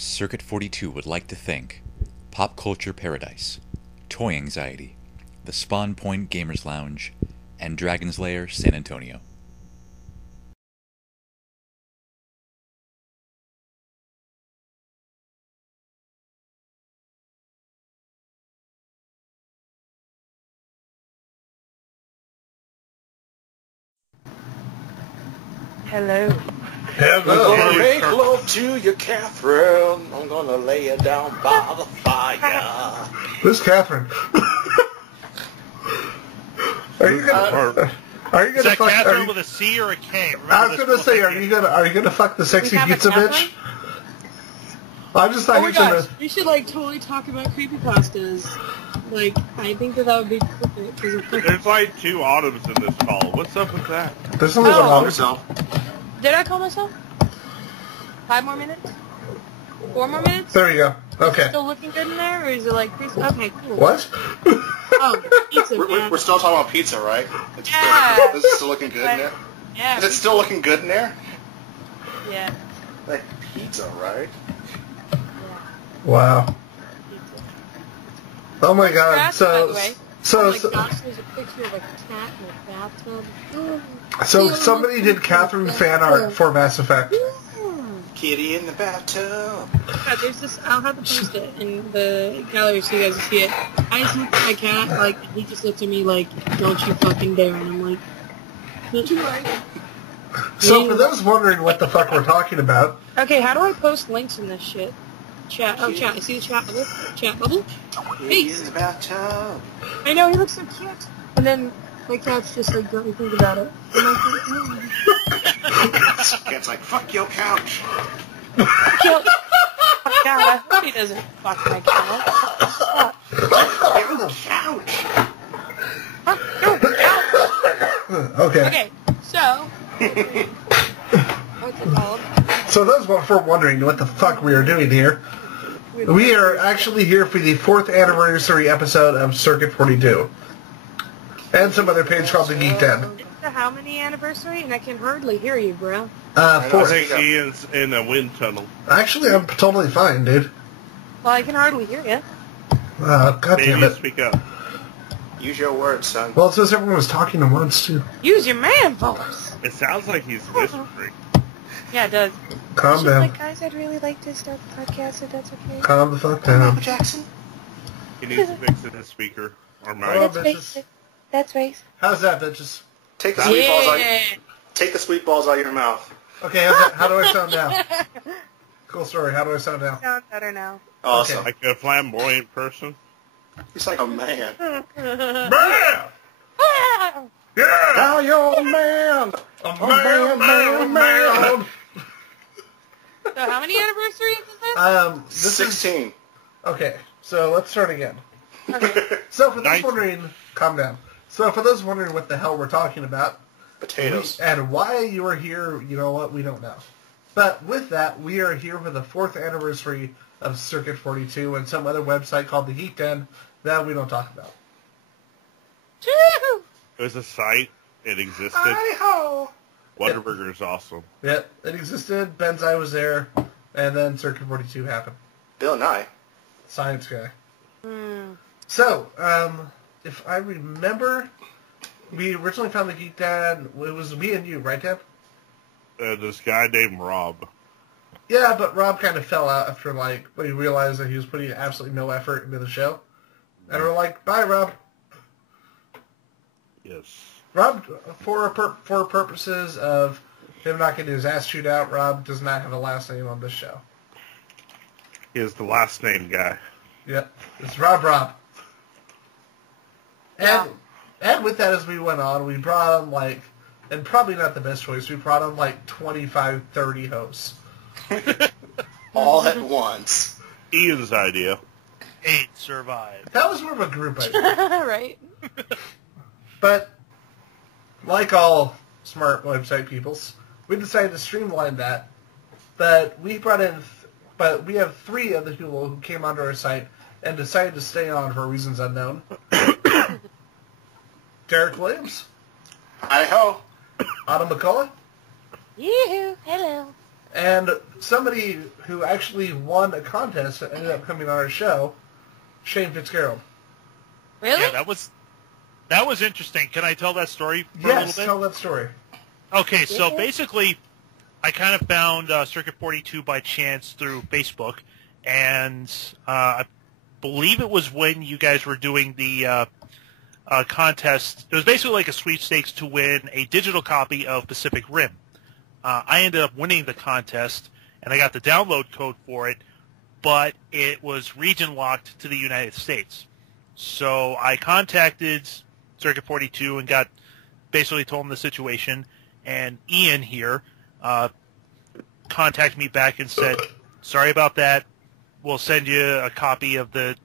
Circuit 42 would like to thank Pop Culture Paradise, Toy Anxiety, the Spawn Point Gamers Lounge, and Dragon's Lair San Antonio. Hello. Hello. I'm gonna make love to you, Catherine. I'm gonna lay you down by the fire. Who's Catherine? Are you gonna Is that fuck? Catherine with a C or a K? Remember I was this gonna say, fucking- are you gonna fuck the sexy We have a pizza Catherine? bitch? I'm just not Oh my gonna. gosh, we should totally talk about creepypastas. I think that would be perfect. There's like 2 autumns in this call. What's up with that? There's only one Oh. option. Did I call myself? 5 more minutes? 4 more minutes? There you go. Okay. Still looking good in there, or is it okay, cool. What? Oh, pizza, man. We're still talking about pizza, right? Yeah. Is it still looking good in there? Yeah. Is it still looking good in there? Yeah. Like pizza, right? Wow. Pizza. Oh my god. Grass, by the way. So, Oh my gosh, there's a picture of a cat in a bathtub. so somebody did Catherine fan art for Mass Effect. Kitty in the bathtub. Yeah, there's this. I'll have to post it in the gallery so you guys can see it. I just looked at my cat, he just looked at me don't you fucking dare, and I'm like, don't you worry. So for those wondering what the fuck we're talking about, Okay, how do I post links in this shit? Chat. Oh, chat. I see the chat bubble. Chat bubble. Kitty in the bathtub. I know, he looks so cute. And then my cat's just don't you think about it. And I'm like, Cat's like, fuck your couch. oh my god, I hope he doesn't fuck my cat. Fuck your couch. Fuck your cat. okay. Okay, so... What's it called? So those for wondering what the fuck we are doing here, we are actually here for the 4th anniversary episode of Circuit 42. And some other page called The Geek Den. It's the how many anniversary? And I can hardly hear you, bro. I 4th. think he is in a wind tunnel. Actually, I'm totally fine, dude. Well, I can hardly hear you. God damn Maybe it. speak up. Use your words, son. Well, it says everyone was talking at once, too. Use your man voice. It sounds like he's whispering. Yeah, it does. Calm She's down. like, guys, I'd really like to start the podcast if that's okay. Calm the fuck down. Jackson. He needs to fix his speaker or mic. Oh, That's bitches. racist. That's racist. How's that, bitches? Take the sweet balls out. Yeah. Take the sweet balls out of your mouth. Okay, how's that? How do I sound now? Cool story. How do I sound now? Sounds better now. Awesome. Like a flamboyant person. He's like a man. Bam! Yeah! Now you're a man. Man. So how many anniversaries is this? This is 16. okay. So let's start again. Okay. So for those 19. wondering, calm down. So for those wondering what the hell we're talking about, Potatoes. and why you are here, you know what? We don't know. But with that, we are here for the 4th anniversary of Circuit 42 and some other website called the Geek Den that we don't talk about. Choo! It was a site. It existed. Hi-ho. Whataburger's awesome. Yeah, it existed. Benzai was there, and then Circuit 42 happened. Bill Nye. Science guy. Hmm. So, if I remember, we originally found the Geek Den. It was me and you, right, Deb? This guy named Rob. Yeah, but Rob kind of fell out after, when he realized that he was putting absolutely no effort into the show. And we're like, bye, Rob. Yes. Rob, for purposes of him not getting his ass chewed out, Rob does not have a last name on this show. He is the last name guy. Yep, it's Rob. Yeah. And with that, as we went on, we brought on, and probably not the best choice, we brought on, 25, 30 hosts. All at once. Ian's idea. 8 survived. That was more of a group idea. Right. But, like all smart website peoples, we decided to streamline that. But we brought in, but we have 3 of the people who came onto our site and decided to stay on for reasons unknown. Derrick Williams, Hi-ho. Autumn McCullough, Yoo-hoo. Hello. And somebody who actually won a contest that ended up coming on our show, Shane Fitzgerald. Really? Yeah, that was interesting. Can I tell that story for a Yes, little bit? tell that story. Okay, so Yeah. basically, I kind of found Circuit 42 by chance through Facebook, and I believe it was when you guys were doing the contest. It was basically like a sweepstakes to win a digital copy of Pacific Rim. I ended up winning the contest, and I got the download code for it, but it was region locked to the United States. So I contacted Circuit 42 and got basically told them the situation, and Ian here contacted me back and said, "Sorry about that. We'll send you a copy of the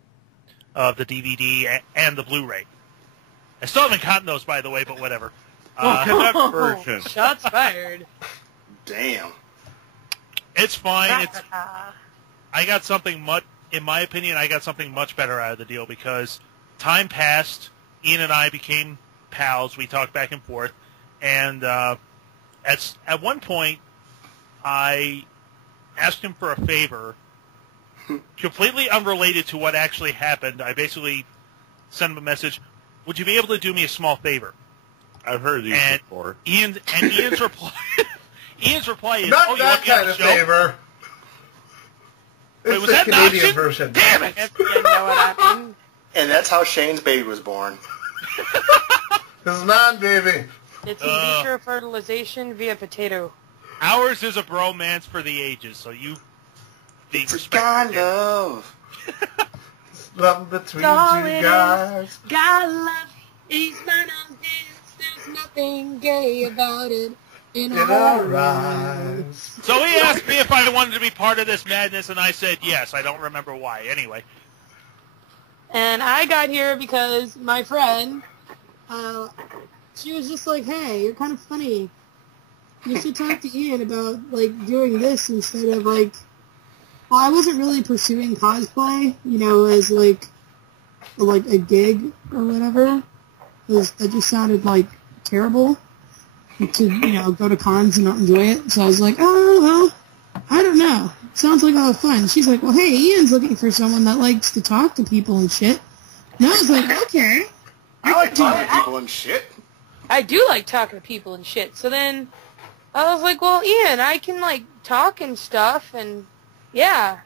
DVD and the Blu-ray." I still haven't gotten those, by the way, but whatever. Canuck version. Shots fired. Damn. It's fine. I got something in my opinion, I got something much better out of the deal because time passed. Ian and I became pals. We talked back and forth, and at one point, I asked him for a favor, completely unrelated to what actually happened. I basically sent him a message. Would you be able to do me a small favor? I've heard these And before. Ian's reply. Ian's reply is, Not "Oh, you that want me on kind the of show?" favor. Wait, It's was the that an Canadian option? version. Damn it! If you know what I mean. And that's how Shane's baby was born. This is not, baby. It's in vitro fertilization via potato. Ours is a bromance for the ages, so you be It's respectful. God love. Love between All two it guys. God love is none of this. There's nothing gay about it. In In our eyes. So he asked me if I wanted to be part of this madness, and I said yes. I don't remember why. Anyway. And I got here because my friend, she was just like, "Hey, you're kind of funny. You should talk to Ian about, like, doing this instead of, like..." Well, I wasn't really pursuing cosplay, as, like a gig or whatever. Because that just sounded, like, terrible to, go to cons and not enjoy it. So I was like, "Oh, well, I don't know. Sounds like a lot of fun." She's like, "Well, hey, Ian's looking for someone that likes to talk to people and shit." And I was like, "Okay. I like talking to people and shit. I do like talking to people and shit." So then I was like, "Well, Ian, I can, like, talk and stuff, and yeah,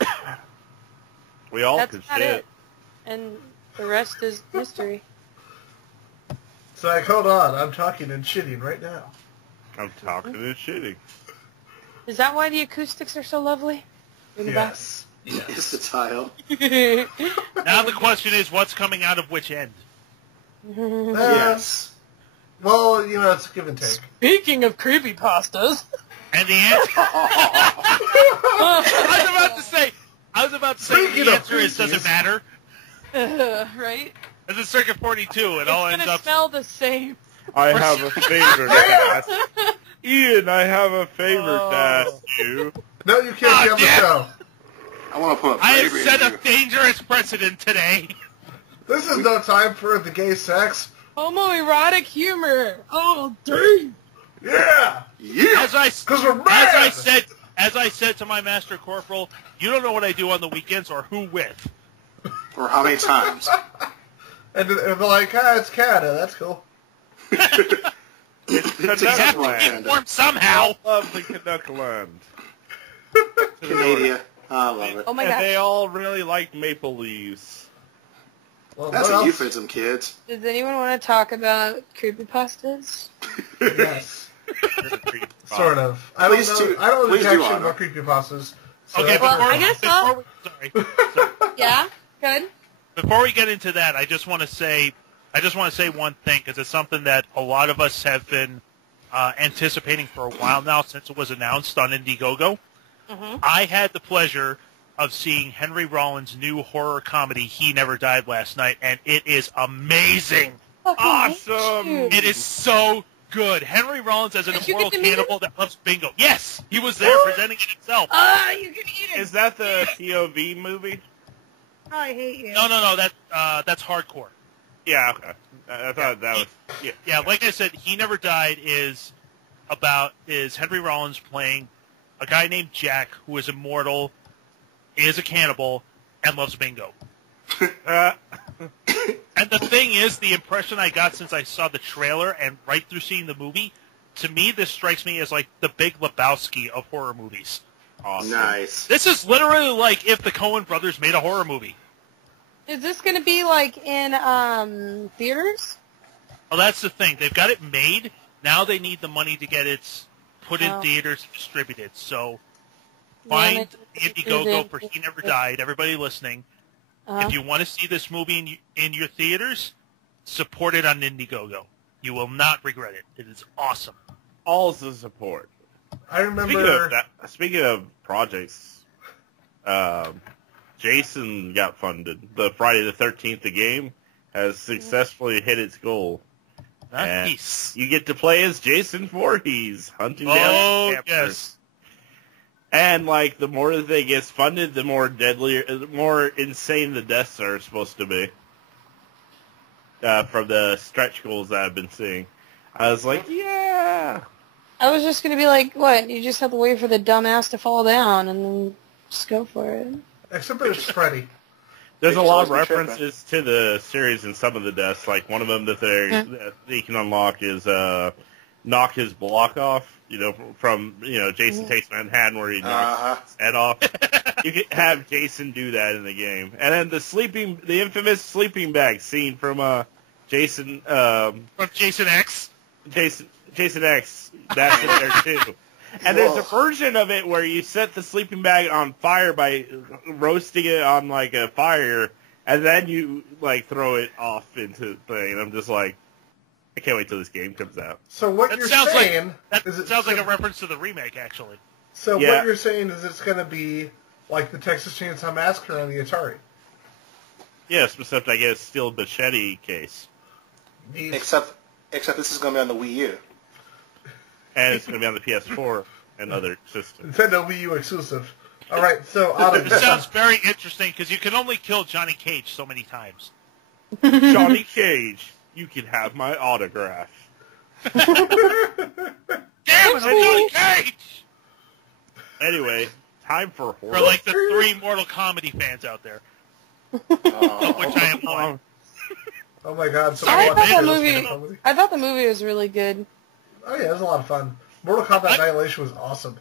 We all that's could about shit. it." And the rest is history. It's like, hold on, I'm talking and shitting right now. I'm talking and shitting. Is that why the acoustics are so lovely? In the back? Yes. It's the tile. Now the question is, what's coming out of which end? Yes. Well, it's a give and take. Speaking of creepypastas. And the answer... I was about to say Speaking the of answer is, does it creepies. matter? Right? As in Circuit 42, it all It's ends gonna up... smell the same. I have a favor to ask. Ian, I have a favor to ask you. No, you can't be on the damn. show. I want to put a I have flavor set in a you. dangerous precedent today. This is no time for the gay sex. Homoerotic humor. Oh, damn. Yeah! Yeah. As I 'Cause we're mad! As I said to my master corporal, you don't know what I do on the weekends or who with. Or how many times? And they're like, it's Canada, that's cool. It's It's You have exactly to like be Canada. informed somehow. love the Canuck land. Canada. I love it. Oh my And gosh. they all really like maple leaves. Well, That's what a else? euphemism, kids. Does anyone want to talk about creepypastas? Yes, sort of. I don't Please know. do- I don't know please the do, action Anna. about creepypastas. So Okay, Well, before, I guess before we, sorry. Yeah? Good? Before we get into that, I just want to say one thing because it's something that a lot of us have been anticipating for a while now since it was announced on Indiegogo. Mm-hmm. I had the pleasure of seeing Henry Rollins' new horror comedy, He Never Died, last night, and it is amazing. Awesome. It is so good. Henry Rollins as an Did you immortal get to meet cannibal that loves bingo. Yes, he was there presenting it himself. You can eat it! Is that the POV movie? I hate you. No, that's hardcore. Yeah, okay. I thought that was... Yeah, like I said, He Never Died is Henry Rollins playing a guy named Jack who is immortal, is a cannibal, and loves bingo. And the thing is, the impression I got since I saw the trailer and right through seeing the movie, to me, this strikes me as like the Big Lebowski of horror movies. Awesome. Nice. This is literally like if the Coen brothers made a horror movie. Is this going to be like in theaters? Well, that's the thing. They've got it made. Now they need the money to get it put in theaters, distributed. So find Indiegogo for He Never Died. Everybody listening. If you want to see this movie in your theaters, support it on Indiegogo. You will not regret it. It is awesome. All the support. I remember... Speaking of projects, Jason got funded. The Friday the 13th the game has successfully hit its goal. Nice. And you get to play as Jason Voorhees, hunting down campers. Yes. And, like, the more that they get funded, the more deadly, the more insane the deaths are supposed to be. From the stretch goals that I've been seeing. I was like, yeah. I was just going to be like, what? You just have to wait for the dumbass to fall down and then just go for it. Except that it's Freddy. There's a lot of references to the series in some of the deaths. Like, one of them that you can unlock is knock his block off. You know, from, Jason Takes Manhattan where he knocks his head off. You can have Jason do that in the game. And then the infamous sleeping bag scene from Jason... from Jason X? Jason X. That's in there, too. And there's a version of it where you set the sleeping bag on fire by roasting it on, like, a fire, and then you, like, throw it off into the thing. And I'm just like... I can't wait till this game comes out. So what you're saying... That sounds like a reference to the remake, actually. So what you're saying is it's going to be like the Texas Chainsaw Massacre on the Atari. Yes, except I guess still machete case. Except this is going to be on the Wii U. And it's going to be on the PS4 and other systems. Nintendo Wii U exclusive. All right, so Autumn. This sounds very interesting because you can only kill Johnny Cage so many times. Johnny Cage. You can have my autograph. Damn it, I'm Johnny Cage! Anyway, time for horror. For like the 3 Mortal Komedy fans out there. Of which I am one. Oh my god. I thought the movie was really good. Oh yeah, it was a lot of fun. Mortal Kombat Annihilation was awesome.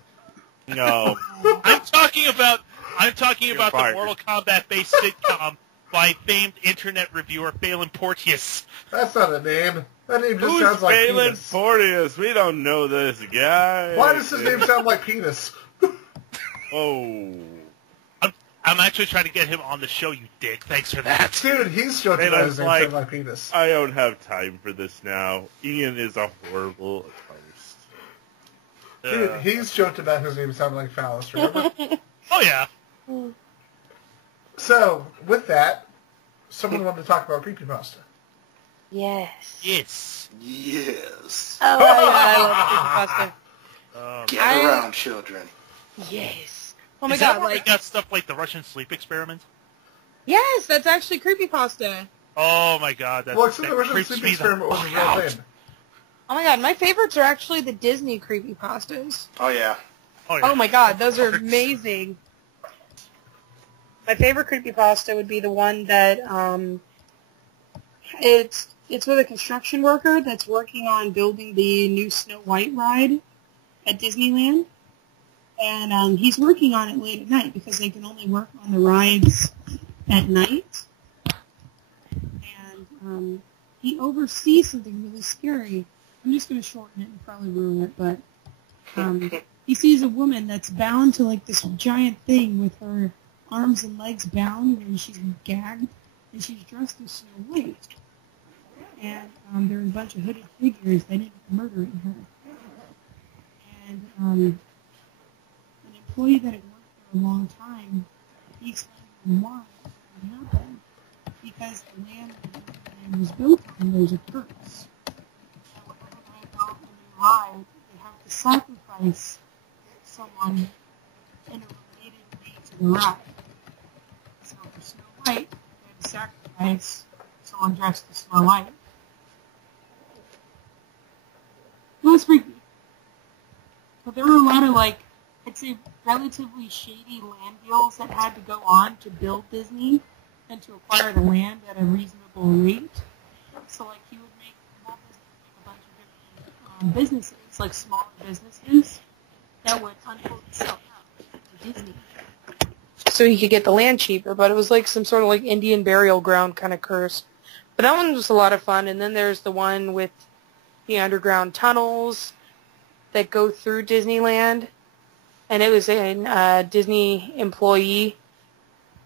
No. I'm talking about the Mortal Kombat based sitcom by famed internet reviewer Phelan Porteous. That's not a name. That name just sounds like Phelan penis. Porteous? We don't know this guy. Why does his name sound like penis? Oh. I'm actually trying to get him on the show, you dick. Thanks for that. Dude, he's joking about his name sound like penis. I don't have time for this now. Ian is a horrible host. Dude, he's joked about his name sounding like phallus, remember? Oh, yeah. So, with that, someone wanted to talk about creepypasta. Yes. Yes. Yes. Oh, I love creepypasta. Get around, children. Yes. Oh my Is god, that where we got stuff like the Russian sleep experiment? Yes, that's actually creepypasta. Oh my god, Well, except the Russian sleep experiment was a real thing. Oh my god, my favorites are actually the Disney creepypastas. Oh yeah. Oh my god, those are amazing. My favorite creepypasta would be the one that, it's with a construction worker that's working on building the new Snow White ride at Disneyland. And, he's working on it late at night because they can only work on the rides at night. And, he oversees something really scary. I'm just going to shorten it and probably ruin it, but, he sees a woman that's bound to, like, this giant thing with her arms and legs bound, and she's gagged, and she's dressed as Snow White. And there are a bunch of hooded figures that end up murdering her. And an employee that had worked there a long time, he explained to them why it happened. Because the land that the land was built on, there's a curse. And whenever they go to a new ride, they have to sacrifice someone in a related way to the ride. So for Snow White, they had to sacrifice someone dressed as Snow White. It was freaky. But there were a lot of, like, say, relatively shady land deals that had to go on to build Disney and to acquire the land at a reasonable rate. So, like, he would make Walt Disney make a bunch of different businesses, like smaller businesses, that would unquote sell out to Disney. So he could get the land cheaper, but it was like some sort of like Indian burial ground kind of curse. But that one was a lot of fun. And then there's the one with the underground tunnels that go through Disneyland. And it was a Disney employee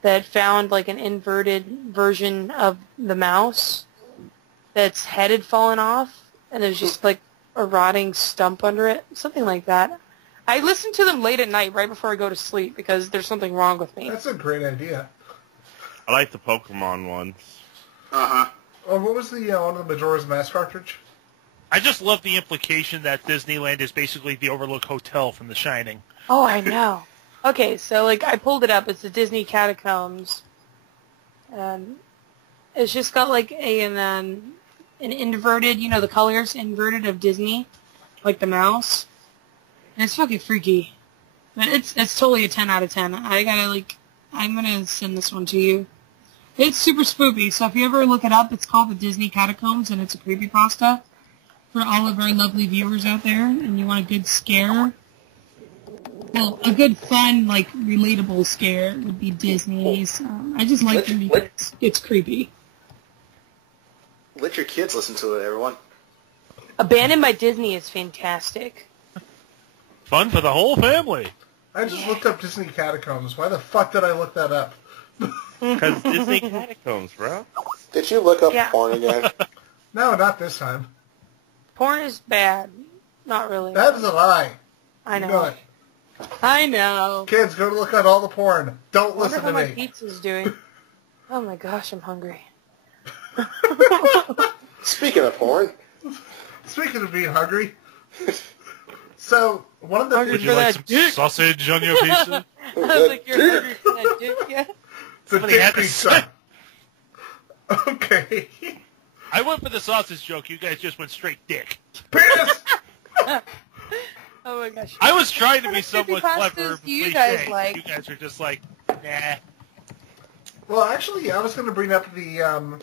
that found like an inverted version of the mouse that's head had fallen off. And there's just like a rotting stump under it. Something like that. I listen to them late at night right before I go to sleep because there's something wrong with me. That's a great idea. I like the Pokemon ones. Uh-huh. Oh, what was the one of the Majora's Mask cartridge? I just love the implication that Disneyland is basically the Overlook Hotel from The Shining. Oh, I know. Okay, so like I pulled it up. It's the Disney Catacombs. It's just got like an inverted, you know, the colors inverted of Disney, like the mouse. And it's fucking freaky. But it's totally a 10 out of 10. I'm gonna send this one to you. It's super spoopy, so if you ever look it up, it's called the Disney Catacombs, and it's a creepypasta for all of our lovely viewers out there, and you want a good scare. Well, a good, fun, like, relatable scare would be Disney's. I just like them because it's creepy. Let your kids listen to it, everyone. Abandoned by Disney is fantastic. Fun for the whole family. I just looked up Disney Catacombs. Why the fuck did I look that up? Because Disney Catacombs, bro. Did you look up Yeah. porn again? No, not this time. Porn is bad. Not really. That is a lie. I You know. it. I know. Kids, go look at all the porn. Don't I wonder listen how to my me. pizza's doing. Oh my gosh, I'm hungry. Speaking of porn, Speaking of being hungry, so one of the Hungry Would for you like that some dick. sausage on your pizza? I was like, you're hungry for that dick, yeah? the somebody dick had to pizza. Okay. I went for the sausage joke. You guys just went straight dick. Penis! Oh my gosh. I was trying to What be kind of somewhat creepypastas clever. do you cliche. guys like? You guys are just like, nah. Well, actually, I was going to bring up the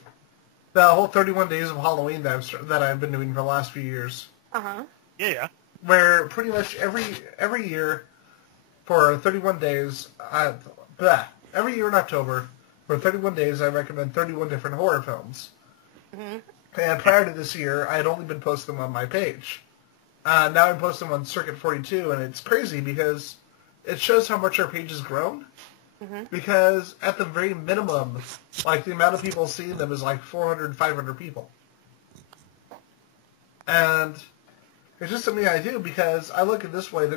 whole 31 days of Halloween that I've been doing for the last few years, Uh-huh. Yeah. where pretty much every year for 31 days, every year in October, for 31 days, I recommend 31 different horror films. Mm-hmm. And prior to this year, I had only been posting them on my page. Now I'm posting them on Circuit 42, and it's crazy because it shows how much our page has grown. Mm-hmm. Because at the very minimum, like the amount of people seeing them is like 400, 500 people. And it's just something I do because I look at it this way,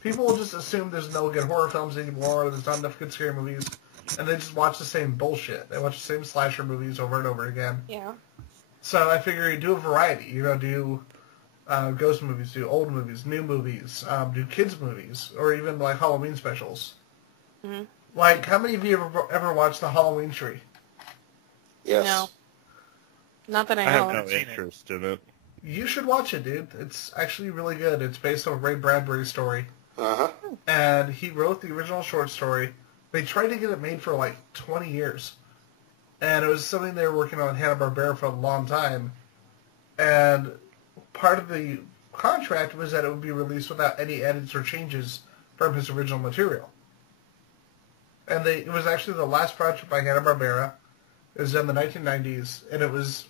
people will just assume there's no good horror films anymore, there's not enough good scary movies, and they just watch the same bullshit. They watch the same slasher movies over and over again. Yeah. So I figure you do a variety. Do ghost movies, do old movies, new movies, do kids movies, or even like Halloween specials. Mm-hmm. Like, how many of you ever watched The Halloween Tree? yes. No. Not that I I know. have no seen it. interest in it. You should watch it, dude. It's actually really good. It's based on a Ray Bradbury story. Uh-huh. And he wrote the original short story. They tried to get it made for like 20 years. And it was something they were working on Hanna-Barbera for a long time. And part of the contract was that it would be released without any edits or changes from his original material. And it was actually the last project by Hanna-Barbera. It was in the 1990s, and it was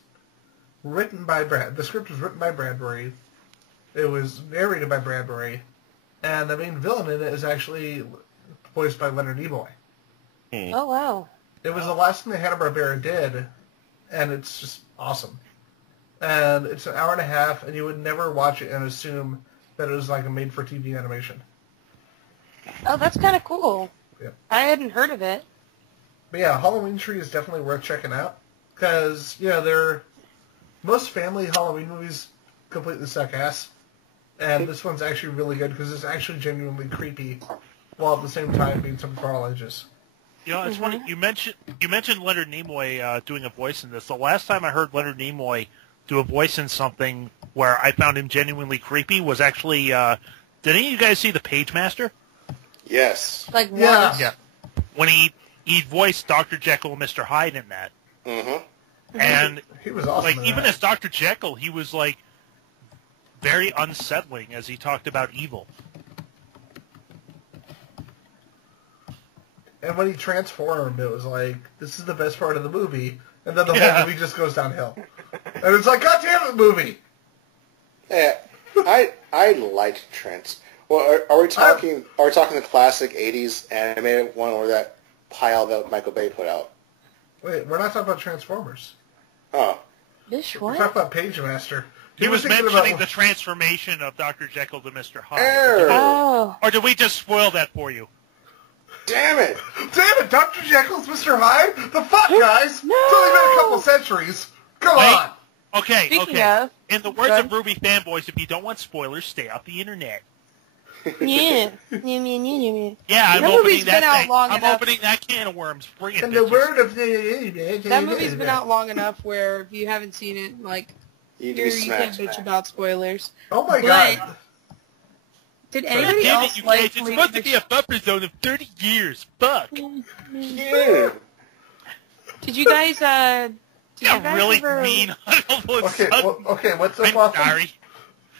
written by the script was written by Bradbury. It was narrated by Bradbury, and the main villain in it is actually voiced by Leonard Nimoy. Oh, wow. It was the last thing that Hanna-Barbera did, and it's just awesome. And it's an hour and a half, and you would never watch it and assume that it was like a made-for-TV animation. Oh, that's kind of cool. Yeah. I hadn't heard of it. But yeah, Halloween Tree is definitely worth checking out, because, most family Halloween movies completely suck ass, and this one's actually really good because it's actually genuinely creepy, while at the same time being something for all ages. It's funny. You mentioned Leonard Nimoy doing a voice in this. The last time I heard Leonard Nimoy do a voice in something where I found him genuinely creepy was actually Did any of you guys see The Pagemaster? Yes. Like Yeah. once. Yeah. When he voiced Dr. Jekyll and Mr. Hyde in that. Mm-hmm. And He was awesome. like in even that. as Dr. Jekyll, he was like very unsettling as he talked about evil. And when he transformed, it was like, this is the best part of the movie. And then the Yeah. whole movie just goes downhill. And it's like, God damn it, movie! Yeah, I liked Trent. Well, are we talking the classic '80s animated one or that pile that Michael Bay put out? Wait, we're not talking about Transformers. Oh, Bish, We're what? talking about Pagemaster. He was thinking mentioning about- the transformation of Dr. Jekyll to Mr. Hyde. error! Oh. Or did we just spoil that for you? Damn it! Damn it, Dr. Jekyll's Mr. Hyde? The fuck, guys? No! It's only been a couple centuries. Come Wait. on! Okay, Speaking okay. of- In the words Good. of Ruby fanboys, if you don't want spoilers, stay off the internet. Yeah. Yeah, I'm That opening movie's that been out thing. long I'm enough. opening that can of worms. Bring it, In the bitches. word of the... That movie's been out long enough where if you haven't seen it, like, You you can't smacked. bitch about spoilers. Oh my But- god. Did God anybody damn else it, you like guys. It's supposed to be a buffer zone of 30 years. Fuck. Yeah. Did you guys, did you Yeah, guys really ever... mean. I don't know Okay, okay, what's up, I'm Bob? sorry.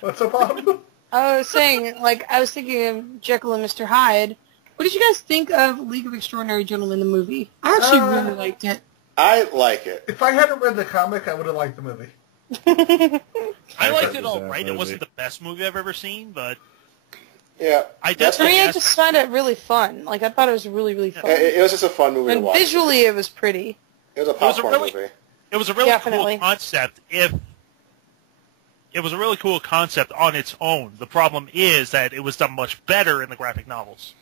What's up, Bob? I was saying, like, I was thinking of Jekyll and Mr. Hyde. What did you guys think of League of Extraordinary Gentlemen, the movie? I actually really liked it. I like it. If I hadn't read the comic, I would have liked the movie. I liked it It was all that right. It movie. wasn't the best movie I've ever seen, but Yeah. I For definitely... me, I just found it really fun. Like, I thought it was really, really fun. It was just a fun movie to And watch. visually, it was pretty. It was a was a popcorn really- movie. It was a really Definitely. cool concept. It was a really cool concept on its own. The problem is that it was done much better in the graphic novels.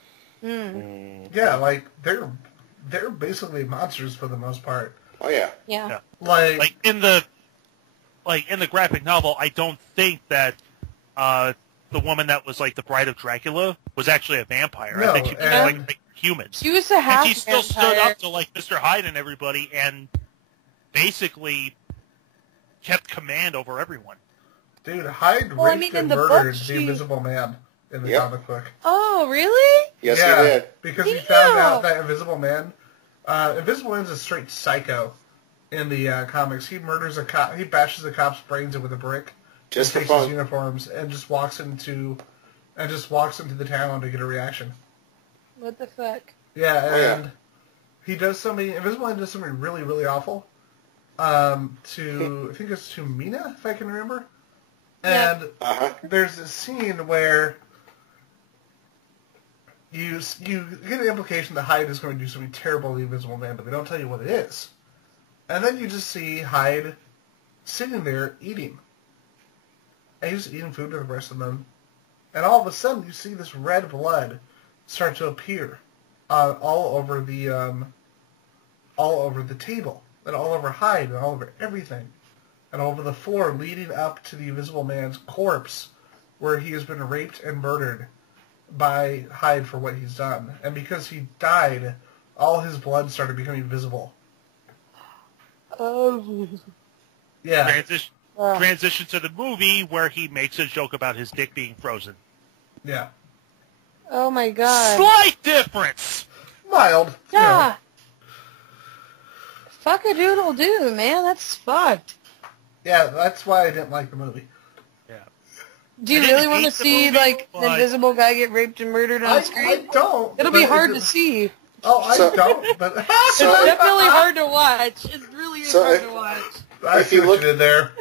Yeah, like, they're basically monsters for the most part. Oh yeah. Yeah. Yeah. Like In the graphic novel, I don't think that the woman that was like the bride of Dracula was actually a vampire. I No, think she was and- like humans. She was a half And she still vampire. stood up to like Mr. Hyde and everybody, and basically kept command over everyone. dude, Hyde Well, I raped mean, and in the murdered book, the she- Invisible Man in the Yep. comic book. Oh, really? Yes, yeah, he did. because he Damn. found out that Invisible Man Man's a straight psycho in the comics. He murders a cop. He bashes a cop's brains in with a brick. Just for takes his fun. uniforms and just walks into the town to get a reaction. What the fuck? Yeah, Oh, yeah. and he does something. Invisible Man does something really, really awful. To I think it's to Mina, if I can remember. Yeah. And Uh-huh. there's a scene where you get the implication that Hyde is going to do something terrible to the Invisible Man, but they don't tell you what it is. And then you just see Hyde sitting there eating. And he's eating food with the rest of them. And all of a sudden, you see this red blood start to appear all over the table, and all over Hyde, and all over everything, and all over the floor, leading up to the Invisible Man's corpse, where he has been raped and murdered by Hyde for what he's done. And because he died, all his blood started becoming visible. Oh. Yeah. Transition to the movie where he makes a joke about his dick being frozen. Yeah. Oh my god. Slight difference. Mild. you know. Yeah. Fuck a doodle do, man. That's fucked. Yeah, that's why I didn't like the movie. Do you I didn't really want to hate the see, movie, like, but- the invisible guy get raped and murdered on I screen? don't. It'll but be hard it- to see. Oh, I So- don't, but... It's definitely hard to watch. It really is So hard if- to watch. I If see you what look- you did there.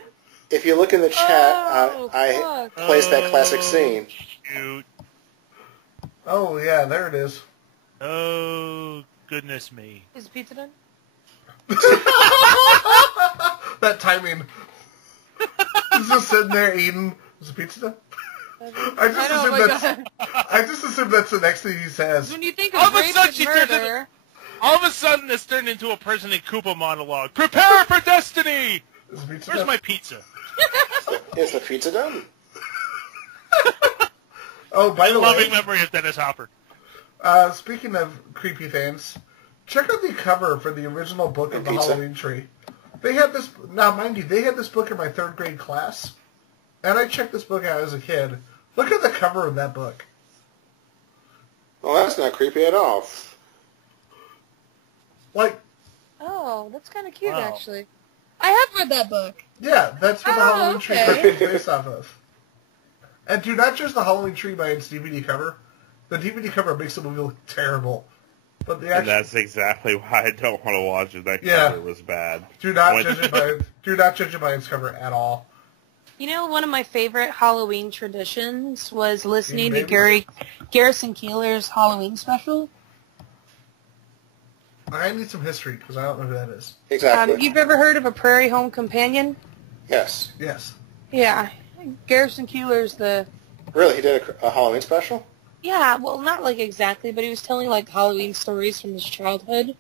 If you look in the chat, Oh, I fuck. placed that classic scene. Shoot. Oh, yeah, there it is. Oh, goodness me. Is the pizza done? That timing. He's just sitting there eating. Is the pizza done? I just I know, assume oh my that's. god. I just assume that's the next thing he says. When you think All of of a rape sudden and she turns into- murder, All of a sudden, this turned into a President Koopa monologue. Prepare for destiny! Is the pizza Where's done? my pizza? Is the pizza done? Oh, by the Loving way, memory of Dennis Hopper. speaking of creepy things, check out the cover for the original book of the Pizza. Halloween tree. They had this. Now, mind you, they had this book in my third grade class, and I checked this book out as a kid Look at the cover of that book. Well, that's not creepy at all. Like, Oh, that's kind of cute, Wow. actually. I have read that book. yeah, that's what the Oh, Halloween tree okay. is based off of. And do not judge the Halloween tree by its DVD cover. The DVD cover makes the movie look terrible. But the And actual that's exactly why I don't want to watch it. That Yeah. cover was bad. do not When- judge it by its cover at all. You know, one of my favorite Halloween traditions was listening to Babies? Garrison Keillor's Halloween special. I need some history because I don't know who that is. Exactly. You've ever heard of A Prairie Home Companion? Yes. Yes. Yeah. Garrison Keillor's the... Really, he did a Halloween special? Yeah, well, not like exactly, but he was telling like Halloween stories from his childhood.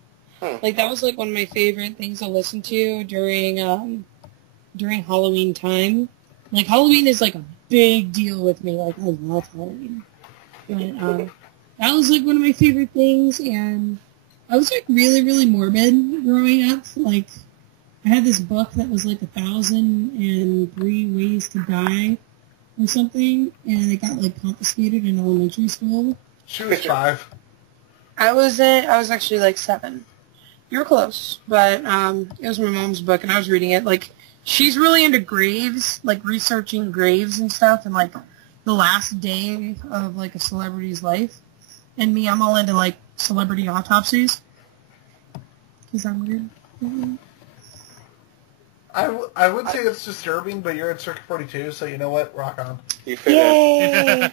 Like that was like one of my favorite things to listen to during Halloween time. Like Halloween is like a big deal with me. Like I love Halloween. But that was like one of my favorite things, and I was like really, really morbid growing up. Like I had this book that was like 1,003 Ways to Die or something, and it got like confiscated in elementary school. She was 5. I was actually like 7. You were close, but it was my mom's book, and I was reading it. Like, she's really into graves, like researching graves and stuff, and like the last day of like a celebrity's life. And me, I'm all into like celebrity autopsies. Because I'm weird. Mm-hmm. I would say it's disturbing, but you're at Circuit 42, so you know what? Rock on. You fit in. Yay!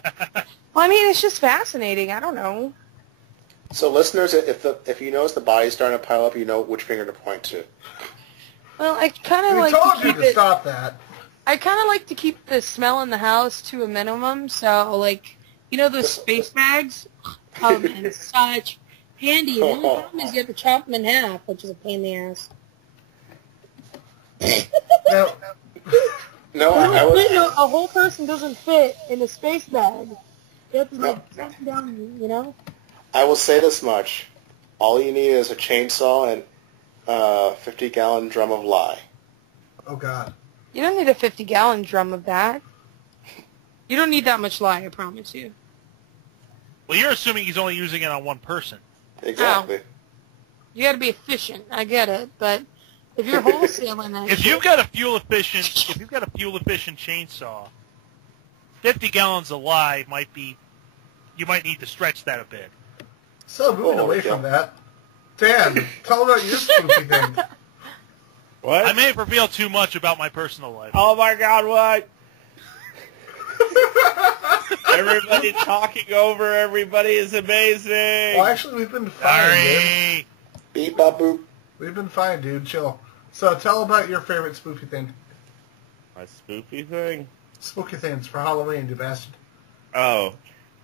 Well, I mean, it's just fascinating. I don't know. So listeners, if you notice the body starting to pile up, you know which finger to point to. Well, I kind of We like told to you keep to it. stop that. I kind of like to keep the smell in the house to a minimum. So, like, you know those space bags? Oh man, such handy. The only problem is you have to chop them in half, which is a pain in the ass. Now, No, I would. A whole person doesn't fit in a space bag. You have to like drop them down, you know. I will say this much: all you need is a chainsaw and a 50-gallon drum of lye. oh God. You don't need a 50-gallon drum of that. You don't need that much lye, I promise you. Well, you're assuming he's only using it on one person. Exactly. You got to be efficient. I get it, but if you're wholesaling that, If you've got a fuel efficient chainsaw, 50 gallons of lye might be. You might need to stretch that a bit. So moving Oh, away yeah. from that, Dan, tell about your spooky thing. What? I may have revealed too much about my personal life. Oh my God! What? Everybody talking over everybody is amazing. Well, actually, we've been fine, dude. Sorry. Beep bop boop. We've been fine, dude. Chill. So tell about your favorite spooky thing. My spooky thing. Spooky things for Halloween, you bastard. Oh,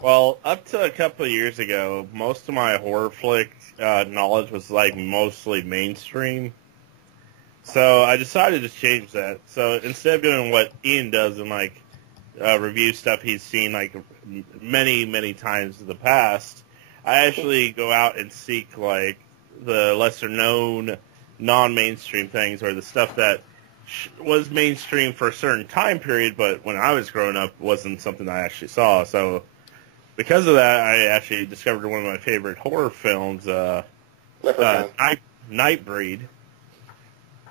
well, up to a couple of years ago, most of my horror flick knowledge was like mostly mainstream. So I decided to change that. So instead of doing what Ian does and like review stuff he's seen like many, many times in the past, I actually go out and seek like the lesser known non-mainstream things or the stuff that was mainstream for a certain time period, but when I was growing up wasn't something I actually saw. So because of that, I actually discovered one of my favorite horror films, Nightbreed,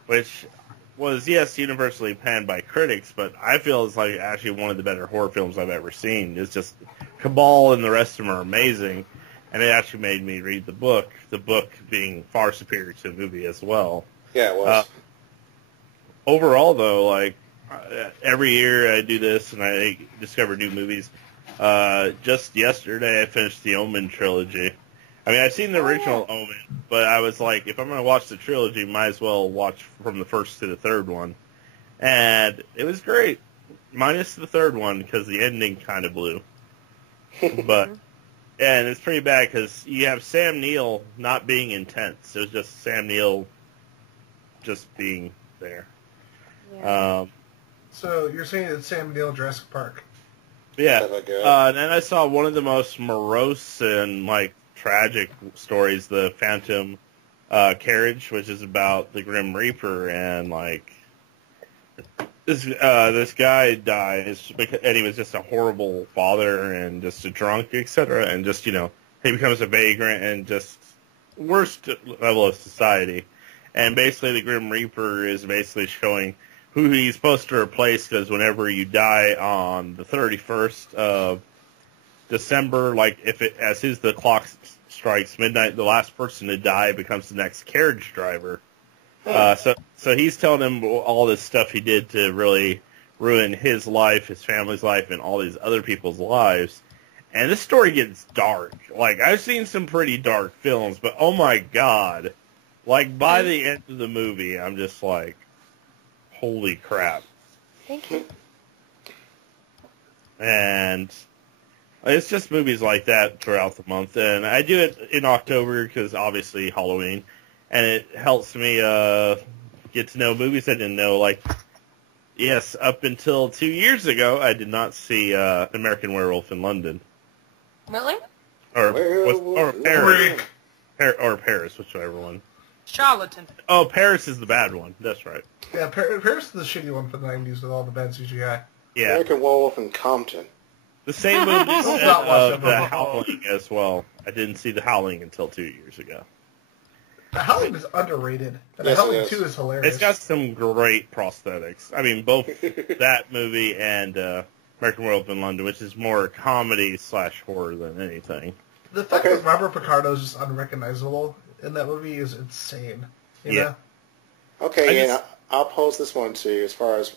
which was, yes, universally panned by critics, but I feel it's like actually one of the better horror films I've ever seen. It's just Cabal and the rest of them are amazing, and it actually made me read the book being far superior to the movie as well. Yeah, it was. Overall, though, like, every year I do this and I discover new movies. Just yesterday I finished the Omen trilogy. I mean, I've seen the original Omen, but I was like, if I'm going to watch the trilogy, might as well watch from the first to the third one. And it was great, minus the third one, because the ending kind of blew. But, and it's pretty bad, because you have Sam Neill not being intense. It was just Sam Neill just being there. Yeah. So you're saying it's Sam Neill Jurassic Park. Yeah. Have a go. And then I saw one of the most morose and, like, tragic stories, the Phantom Carriage, which is about the Grim Reaper, and, like, this guy dies, and he was just a horrible father and just a drunk, etc. And just, he becomes a vagrant and just worst level of society. And basically the Grim Reaper is basically showing who he's supposed to replace, because whenever you die on the 31st of December, like the clock strikes midnight, the last person to die becomes the next carriage driver. So he's telling him all this stuff he did to really ruin his life, his family's life, and all these other people's lives. And this story gets dark. Like, I've seen some pretty dark films, but oh my god. Like, by the end of the movie, I'm just like, holy crap. Thank you. And it's just movies like that throughout the month. And I do it in October because, obviously, Halloween. And it helps me get to know movies I didn't know. Like, yes, up until 2 years ago, I did not see American Werewolf in London. Really? Or Paris. Or Paris, whichever one. Charlatan. Oh, Paris is the bad one. That's right. Yeah, Paris is the shitty one from the 90s with all the bad CGI. Yeah. American Werewolf in Compton. The same movie Not set watch of that The movie. Howling as well. I didn't see The Howling until 2 years ago. The Howling is underrated. And Yes, The it Howling is. 2 is hilarious. It's got some great prosthetics. I mean, both that movie and American Werewolf in London, which is more comedy/horror than anything. The fact that Robert Picardo is just unrecognizable in that movie is insane. You Yeah. know? Okay, and I'll pose this one to you as far as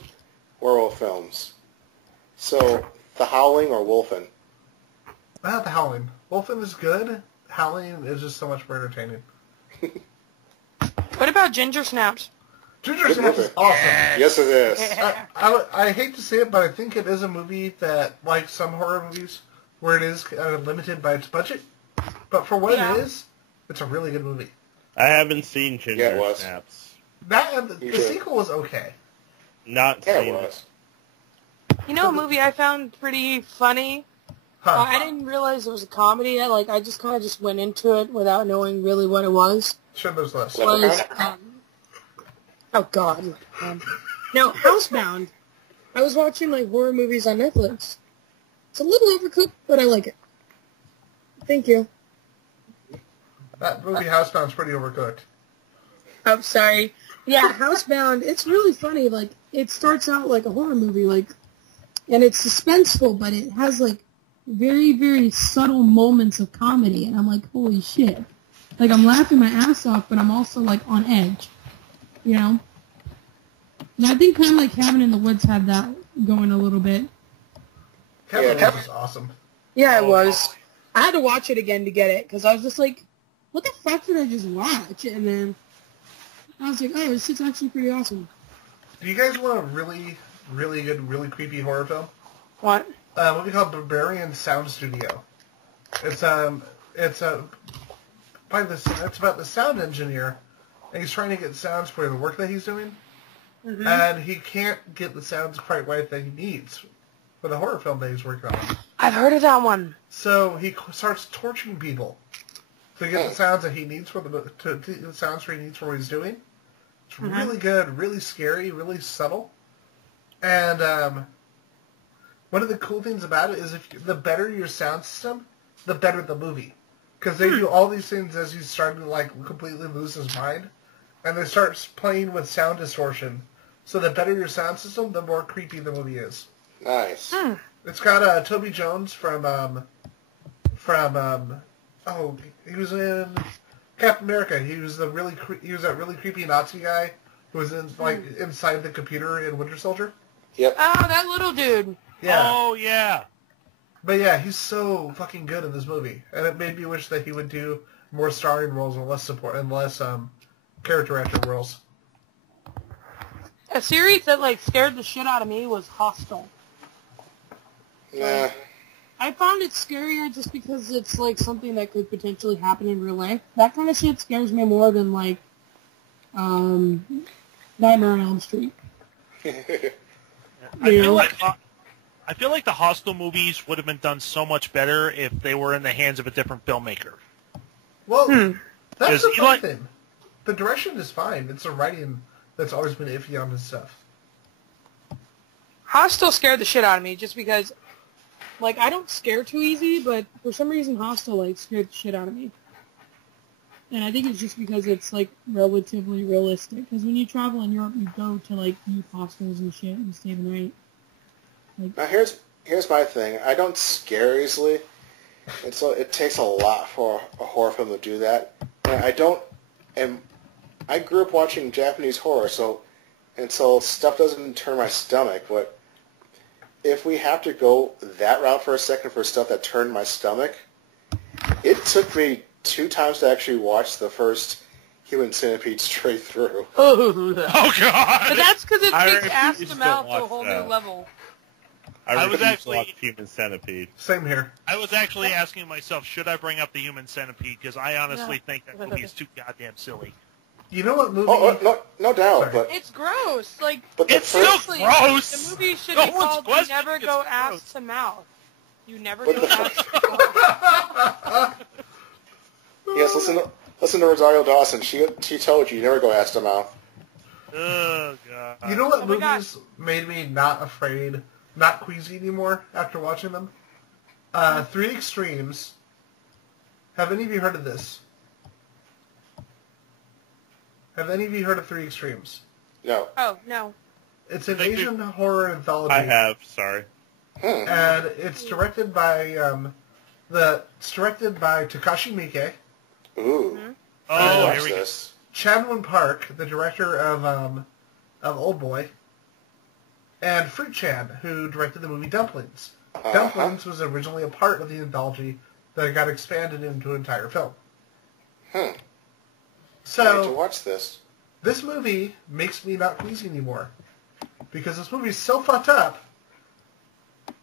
werewolf films. So, The Howling or Wolfen? Not The Howling. Wolfen is good. Howling is just so much more entertaining. What about Ginger Snaps? Ginger Good Snaps is movie. awesome. Yes, it is. I hate to say it, but I think it is a movie that, like some horror movies, where it is limited by its budget. But for what it is, it's a really good movie. I haven't seen Ginger Yeah, it was. Snaps. The sequel was okay. Not Yeah, seen it it. was. You know a movie I found pretty funny? Huh. I didn't realize it was a comedy. I just kind of just went into it without knowing really what it was. Schindler's List. Was, oh, God. No, Housebound. I was watching, horror movies on Netflix. It's a little overcooked, but I like it. Thank you. That movie Housebound's pretty overcooked. I'm sorry. Yeah, Housebound, it's really funny. It starts out like a horror movie, and it's suspenseful, but it has, very, very subtle moments of comedy, and I'm like, holy shit. I'm laughing my ass off, but I'm also, on edge, you know? And I think kind of like Cabin in the Woods had that going a little bit. Cabin in the Woods was awesome. Yeah, it was. I had to watch it again to get it, because I was just like, what the fuck did I just watch? And then I was like, oh, this is actually pretty awesome. Do you guys want a really, really good, really creepy horror film? What? A movie called Barbarian Sound Studio. It's about the sound engineer, and he's trying to get sounds for the work that he's doing, and he can't get the sounds quite right that he needs for the horror film that he's working on. I've heard of that one. So he starts torturing people to get the sounds that he needs for the sounds he needs for what he's doing. It's really good, really scary, really subtle, and one of the cool things about it is the better your sound system, the better the movie. Because they do all these things as he's starting to completely lose his mind, and they start playing with sound distortion. So the better your sound system, the more creepy the movie is. Nice. It's got Toby Jones from he was in Captain America. He was that really creepy Nazi guy who was inside the computer in Winter Soldier. Yep. Oh, that little dude. Yeah. Oh, yeah. But yeah, he's so fucking good in this movie, and it made me wish that he would do more starring roles and less support and less character actor roles. A series that scared the shit out of me was Hostel. Nah. I found it scarier just because it's something that could potentially happen in real life. That kind of shit scares me more than Nightmare on Elm Street. I feel like the Hostel movies would have been done so much better if they were in the hands of a different filmmaker. Well, that's the Eli- fun thing. The direction is fine. It's the writing that's always been iffy on this stuff. Hostel scared the shit out of me just because, like, I don't scare too easy, but for some reason Hostel, like, scared the shit out of me. And I think it's just because it's, like, relatively realistic. Because when you travel in Europe, you go to, like, youth hostels and shit and stay the night. Like, now here's my thing. I don't scare easily. And so it takes a lot for a horror film to do that. And I grew up watching Japanese horror, so stuff doesn't turn my stomach. But if we have to go that route for a second for stuff that turned my stomach, it took me 2 times to actually watch the first Human Centipede straight through. oh God! But that's because it I takes ass refuse to to mouth to a watch whole that. new level. I was refuse to actually- watch Human Centipede. Same here. I was actually asking myself, should I bring up the Human Centipede? Because I honestly think that movie is too goddamn silly. You know what movie? No doubt, Sorry. but It's gross. Like, the It's first, still gross. the movie should No be one's called You questioning Never it's Go gross. Ass to Mouth. You never But go the- ass to mouth. yes, listen to Rosario Dawson. She told you never go ass to mouth. Oh God! You know what Oh my movies made me not afraid, not queasy anymore after watching them? Three Extremes. Have any of you heard of this? Have any of you heard of Three Extremes? No. Oh, no. It's an Thank you. Asian horror anthology. I have. Sorry. And it's directed by Takashi Miike, Ooh. Oh, Watch here we go. this. Chadwin Park, the director of Old Boy, and Fruit Chan, who directed the movie Dumplings. Dumplings was originally a part of the anthology that got expanded into an entire film. I need to So watch this. this movie makes me not queasy anymore because this movie's so fucked up.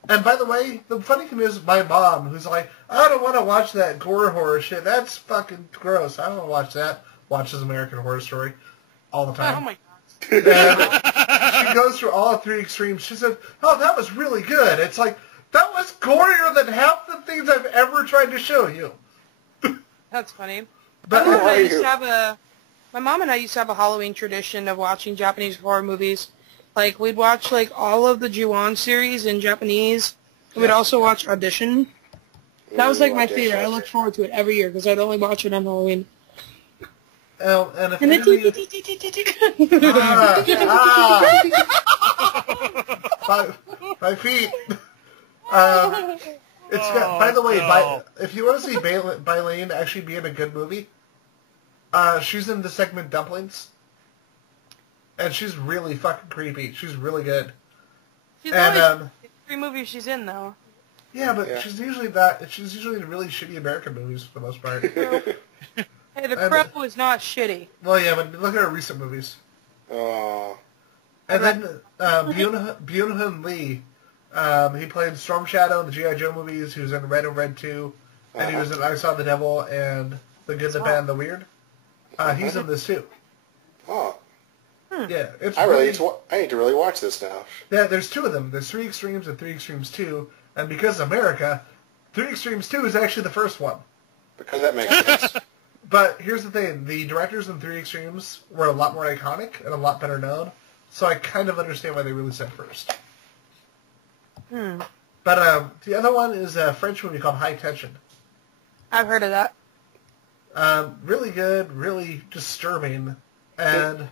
And by the way, the funny thing is my mom, who's like, I don't want to watch that gore horror shit. That's fucking gross. I don't want to watch that. Watches American Horror Story all the time. Oh, my God. And she goes through all 3 extremes. She said, oh, that was really good. It's like, that was gorier than half the things I've ever tried to show you. That's funny. But My mom, Who are and I used you? to have my mom and I used to have a Halloween tradition of watching Japanese horror movies. Like, we'd watch, like, all of the Ju-on series in Japanese. We'd also watch Audition. That was, like, my Audition. favorite. I look forward to it every year because I'd only watch it on Halloween. and if And then... any of you- my feet. It's got, by the way, no. if you want to see Bailane actually be in a good movie, she's in the segment Dumplings, and she's really fucking creepy. She's really good. She's And always in 3 movies she's in, though. yeah, but Yeah. she's usually not. She's usually in really shitty American movies for the most part. Hey, The And- Crow is not shitty. Well, yeah, but look at her recent movies. Oh. And then Byung-hun Lee, he played Storm Shadow in the G.I. Joe movies. He was in Red and Red 2, and he was in I Saw the Devil and The Good, the Bad, and the Weird. He's in this too. Oh. Yeah, it's I really, need to really watch this now. yeah. There's 2 of them. There's 3 Extremes and 3 Extremes 2, and because America, 3 Extremes 2 is actually the first one. Because that makes sense. But here's the thing: the directors in 3 Extremes were a lot more iconic and a lot better known. So I kind of understand why they released that first. But the other one is a French movie called High Tension. I've heard of that. Really good, really disturbing, and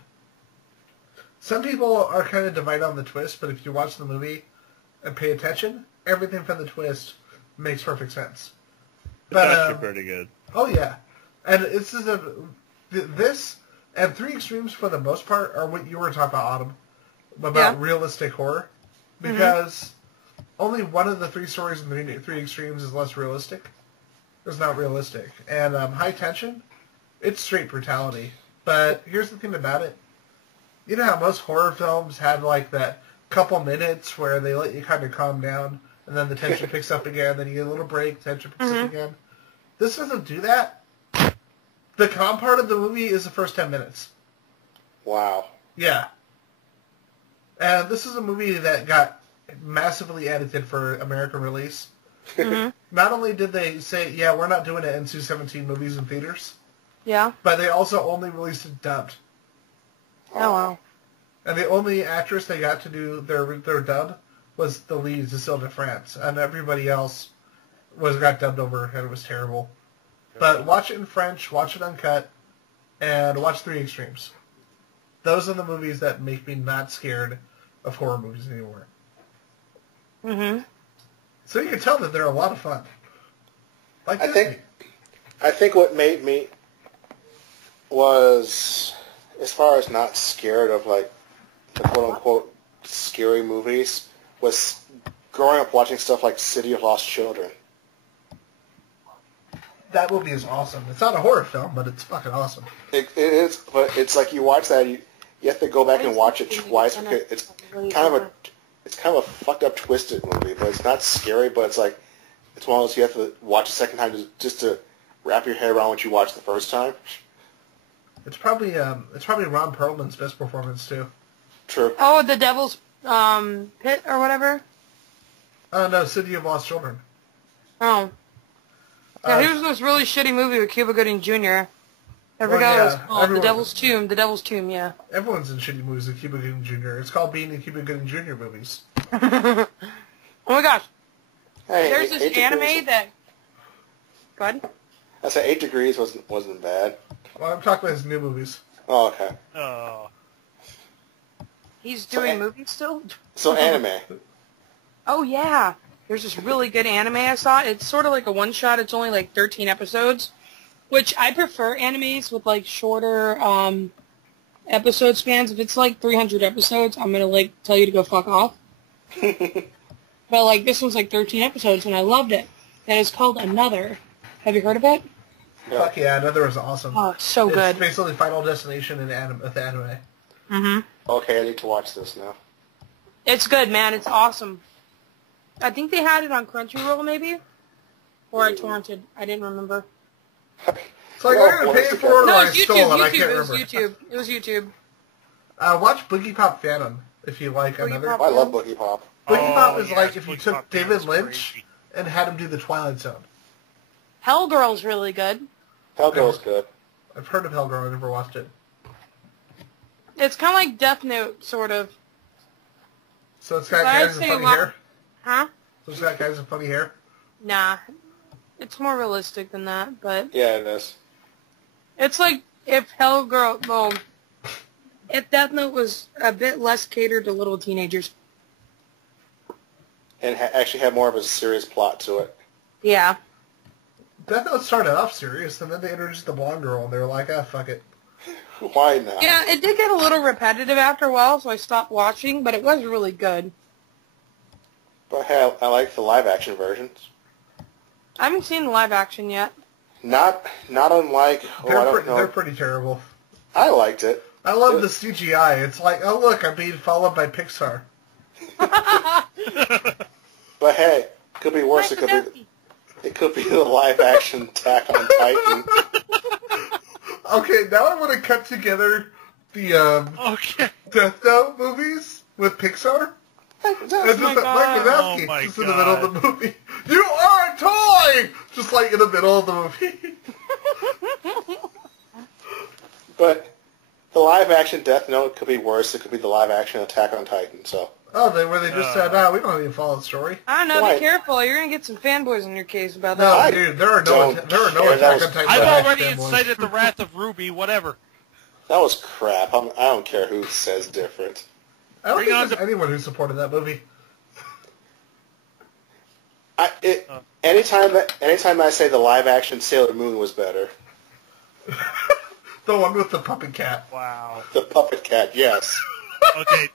some people are kind of divided on the twist, but if you watch the movie and pay attention, everything from the twist makes perfect sense. It's But actually pretty good. oh yeah, and this and 3 Extremes for the most part are what you were talking about, Autumn, about Yeah. realistic horror, because only one of the 3 stories in the 3 Extremes is less realistic. It's not realistic. And High Tension, it's straight brutality. But here's the thing about it. You know how most horror films have like that couple minutes where they let you kind of calm down, and then the tension picks up again, then you get a little break, tension picks up again. This doesn't do that. The calm part of the movie is the first 10 minutes. Wow. Yeah. And this is a movie that got massively edited for American release. Not only did they say, yeah, we're not doing an NC-17 movies in theaters, Yeah. but they also only released it dubbed. Oh, wow. And the only actress they got to do their dub was the lead, Cécile de France, and everybody else got dubbed over, and it was terrible. But watch it in French, watch it uncut, and watch Three Extremes. Those are the movies that make me not scared of horror movies anymore. Mm-hmm. So you can tell that they're a lot of fun. Like I think what made me was, as far as not scared of like the quote-unquote scary movies, was growing up watching stuff like City of Lost Children. That movie is awesome. It's not a horror film, but it's fucking awesome. It is, but it's like you watch that, you have to go back and watch it twice because it's kind of a fucked up, twisted movie. But it's not scary. But it's like it's one of those you have to watch a second time just to wrap your head around what you watched the first time. It's probably Ron Perlman's best performance too. True. Oh, the Devil's Pit or whatever. Oh no, City of Lost Children. Oh. Yeah, here's this really shitty movie with Cuba Gooding Jr. I forgot what it was called. The Devil's Tomb. The Devil's Tomb, yeah. Everyone's in shitty movies with Cuba Gooding Jr. It's called being in Cuba Gooding Jr. movies. Oh my gosh. Hey, There's this anime that... Go ahead. I said 8 Degrees wasn't bad. Well, I'm talking about his new movies. Oh, okay. Oh. He's doing movies still? So anime. Oh, yeah. There's this really good anime I saw. It's sort of like a one-shot. It's only like 13 episodes, which I prefer animes with like shorter episode spans. If it's like 300 episodes, I'm going to like tell you to go fuck off. But like this one's like 13 episodes, and I loved it. And it's called Another. Have you heard of it? Yeah. Fuck yeah, Another was awesome. Oh, it's so good. It's basically Final Destination with anime. Mm-hmm. Okay, I need to watch this now. It's good, man. It's awesome. I think they had it on Crunchyroll, maybe? Or I torrented. I didn't remember. It's like, I'm going to pay for it or I it's stole YouTube. it. I can't It was remember. YouTube. It was YouTube. Watch Boogie Pop Phantom if you like Another. Pop I love Boogie Pop. Boogie Pop is yeah, like if you Boogie took Pop David Phantom's Lynch crazy. and had him do The Twilight Zone. Hellgirl's really good. Hellgirl's good. I've heard of Hellgirl. I've never watched it. It's kind of like Death Note, sort of. So it's got But I'd guys with say funny a lot- hair? Huh? So it's got guys with funny hair? Nah. It's more realistic than that, but... Yeah, it is. It's like if Hellgirl... Well, if Death Note was a bit less catered to little teenagers. And actually had more of a serious plot to it. Yeah. Death Note started off serious, and then they introduced the blonde girl, and they were like, ah, fuck it. Why not? Yeah, it did get a little repetitive after a while, so I stopped watching, but it was really good. But hey, I like the live-action versions. I haven't seen the live action yet. Not unlike... I don't know. They're pretty terrible. I liked it. I love the CGI. It's like, oh, look, I'm being followed by Pixar. But hey, could be worse. It could be the live-action Attack on Titan. Okay, now I want to cut together the Okay. Death Note movies with Pixar. And just my Mike God. Wazowski Oh my just in the middle of the movie. You are a toy! Just like in the middle of the movie. But the live-action Death Note could be worse. It could be the live-action Attack on Titan. So Where they just said, no, we don't even follow the story. I don't know, Why? be careful. You're going to get some fanboys on your case about No, that. dude, there are no don't Attack care. That on was- Titan. I've live already action fanboys. incited the wrath of Ruby, whatever. that was crap. I don't care who says different. I don't Bring think on there's anyone who supported that movie. Anytime I say the live-action Sailor Moon was better, The one with the puppet cat. Wow. the puppet cat, yes. Okay,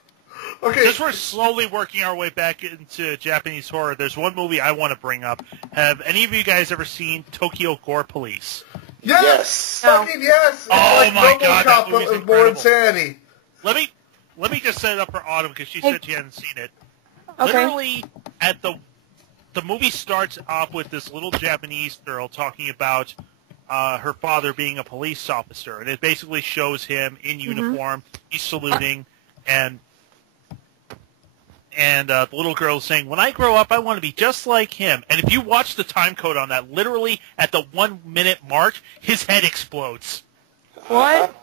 Okay, since we're slowly working our way back into Japanese horror, there's one movie I want to bring up. Have any of you guys ever seen Tokyo Gore Police? yes! No. Fucking yes! It's Oh like my God, that RoboCop, movie's but with more incredible. insanity. Let me just set it up for Autumn because she said she hadn't seen it. Okay. Literally, at the movie starts off with this little Japanese girl talking about her father being a police officer, and it basically shows him in uniform. He's saluting, and the little girl is saying, "When I grow up, I want to be just like him." And if you watch the time code on that, literally at the 1 minute mark, his head explodes. What?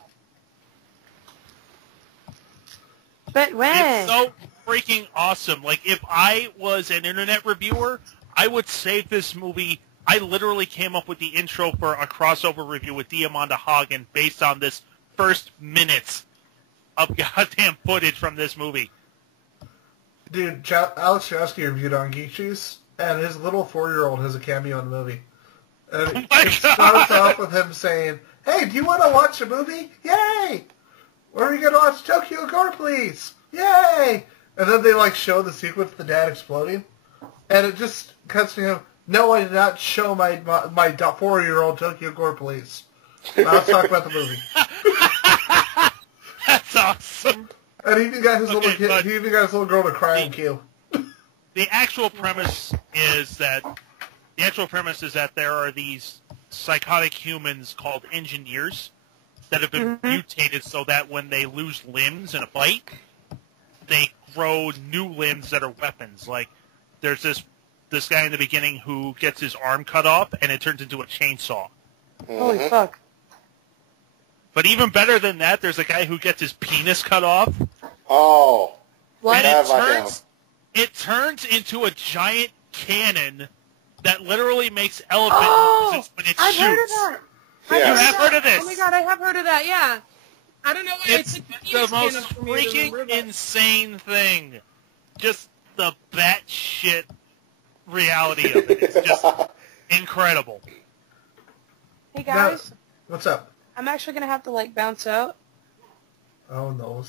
But when? It's so freaking awesome. Like, if I was an internet reviewer, I would save this movie. I literally came up with the intro for a crossover review with Diamanda Hagen based on this first minutes of goddamn footage from this movie. Dude, Alex Chowsky reviewed on Geek Juice, and his little 4-year-old has a cameo in the movie. And it starts off with him saying, "Hey, do you want to watch a movie? Yay! Where are we going to watch Tokyo Gore, please? Yay!" And then they, like, show the sequence of the dad exploding, and it just cuts to him, "No, I did not show my 4-year-old Tokyo Gore, please." Now let's talk about the movie. That's awesome. And he even got his little kid, he even got his little girl to cry on cue. The actual premise is that there are these psychotic humans called engineers that have been mutated so that when they lose limbs in a fight, they grow new limbs that are weapons. Like, there's this guy in the beginning who gets his arm cut off and it turns into a chainsaw. Holy fuck. But even better than that, there's a guy who gets his penis cut off. Oh. What? And it turns into a giant cannon that literally makes elephant noises when it I've shoots. heard of that. Yeah. You have heard of this? Oh my god, I have heard of that, yeah. I don't know why It's it took the most freaking insane thing. Just the batshit reality of it. It's just incredible. Hey guys, What's up? I'm actually gonna have to like bounce out. Oh, no.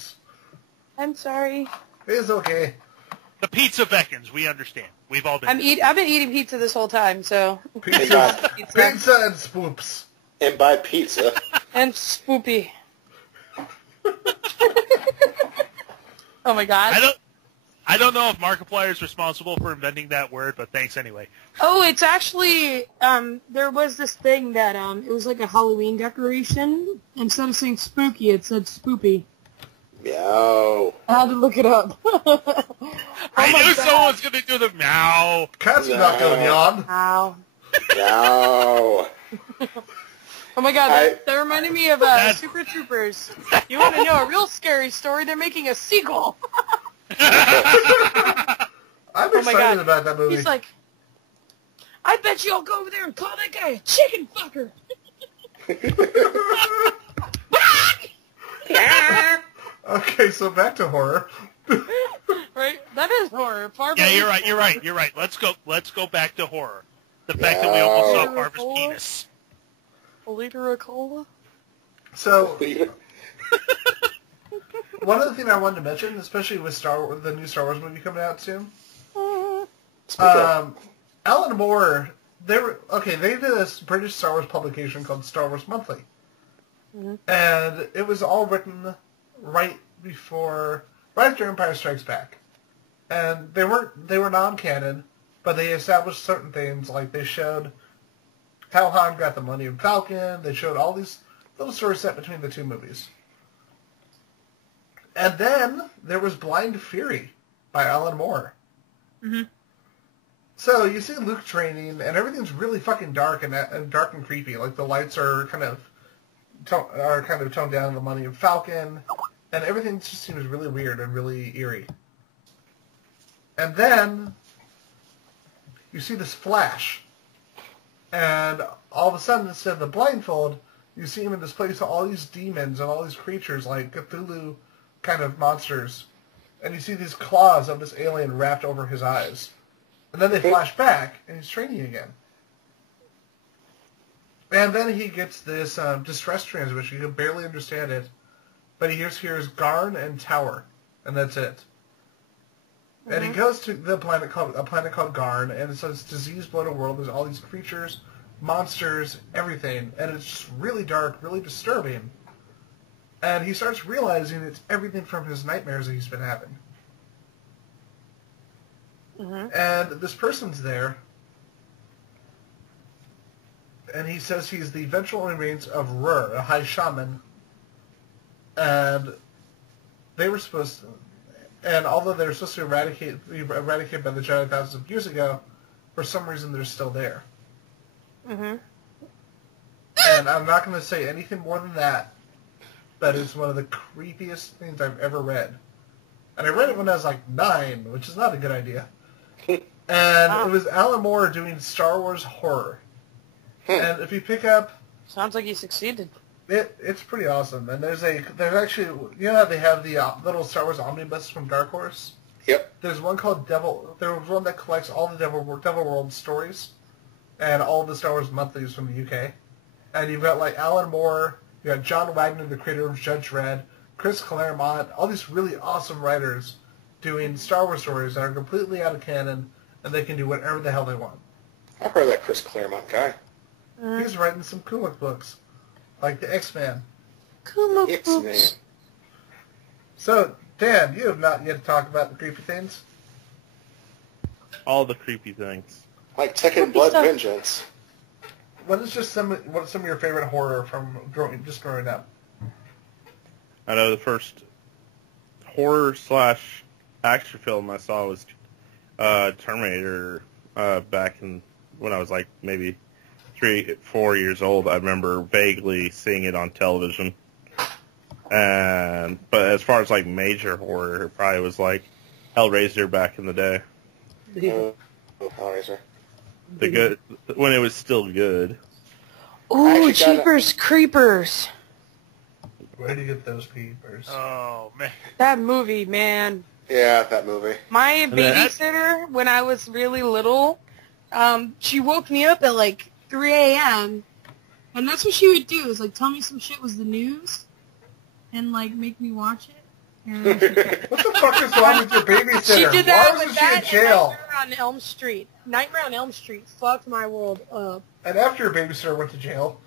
I'm sorry. It's okay. The pizza beckons. We understand. We've all been. I've been eating pizza this whole time, so. Pizza and spoops. And buy pizza. And spoopy. Oh my god. I don't know if Markiplier is responsible for inventing that word, but thanks anyway. Oh, it's actually, there was this thing that, it was like a Halloween decoration. Instead of saying spooky, it said spoopy. Meow. I had to look it up. I knew someone's going to do the meow. Cats are not going yawn. Ow. Meow. Oh my god, that reminded me of Super Troopers. You want to know a real scary story? They're making a sequel. I'm excited about that movie. He's like, I bet you I'll go over there and call that guy a chicken fucker. Okay, so back to horror. Right? That is horror. Yeah, you're right. Let's go back to horror. The fact that we almost saw Barbara's penis. A liter of cola? So, one other thing I wanted to mention, especially with the new Star Wars movie coming out soon, Alan Moore, they did this British Star Wars publication called Star Wars Monthly. Mm-hmm. And it was all written right after Empire Strikes Back. And they were non-canon, but they established certain things, like they showed how Han got the Millennium Falcon, they showed all these little stories set between the two movies. And then there was Blind Fury by Alan Moore. Mm-hmm. So you see Luke training, and everything's really fucking dark and dark and creepy. Like the lights are kind of toned down in the Millennium Falcon, and everything just seems really weird and really eerie. And then you see this flash, and all of a sudden, instead of the blindfold, you see him in this place with all these demons and all these creatures like Cthulhu kind of monsters, and you see these claws of this alien wrapped over his eyes. And then they flash back, and he's training again. And then he gets this distress transmission. He can barely understand it, but he hears Garn and Tower, and that's it. Mm-hmm. And he goes to a planet called Garn, and it's this disease-bloated world. There's all these creatures, monsters, everything, and it's just really dark, really disturbing. And he starts realizing it's everything from his nightmares that he's been having. Mm-hmm. And this person's there, and he says he's the vengeful remains of Rur, a high shaman, and they were supposed to, and although they were supposed to be eradicated by the Jedi thousands of years ago, for some reason they're still there. Mm-hmm. And I'm not going to say anything more than that, but it's one of the creepiest things I've ever read. And I read it when I was like 9, which is not a good idea. And it was Alan Moore doing Star Wars horror. And if you pick up... Sounds like he succeeded. It's pretty awesome. And there's actually... You know how they have the little Star Wars omnibus from Dark Horse? Yep. There's one called Devil... There was one that collects all the Devil World stories and all the Star Wars monthlies from the UK. And you've got like Alan Moore, you got John Wagner, the creator of Judge Dredd, Chris Claremont, all these really awesome writers doing Star Wars stories that are completely out of canon, and they can do whatever the hell they want. I've heard of that Chris Claremont guy. He's writing some comic books, like the X-Men. Comic X-Men. books. So, Dan, you have not yet talked about the creepy things. All the creepy things. Like Tekken Blood Vengeance. What is some of your favorite horror from growing up? I know the first horror / action film I saw was Terminator back in when I was like maybe 3-4 years old. I remember vaguely seeing it on television. But as far as like major horror, it probably was like Hellraiser back in the day. Hellraiser. The good when it was still good. Ooh, Jeepers Creepers. Where do you get those peepers? Oh, man. That movie, man. Yeah, that movie. My babysitter, when I was really little, she woke me up at like 3 a.m. And that's what she would do, is like tell me some shit was the news and like make me watch it. And What the fuck is wrong with your babysitter? she did that Why with wasn't she in that jail? and Nightmare on Elm Street. Nightmare on Elm Street fucked my world up. And after your babysitter went to jail.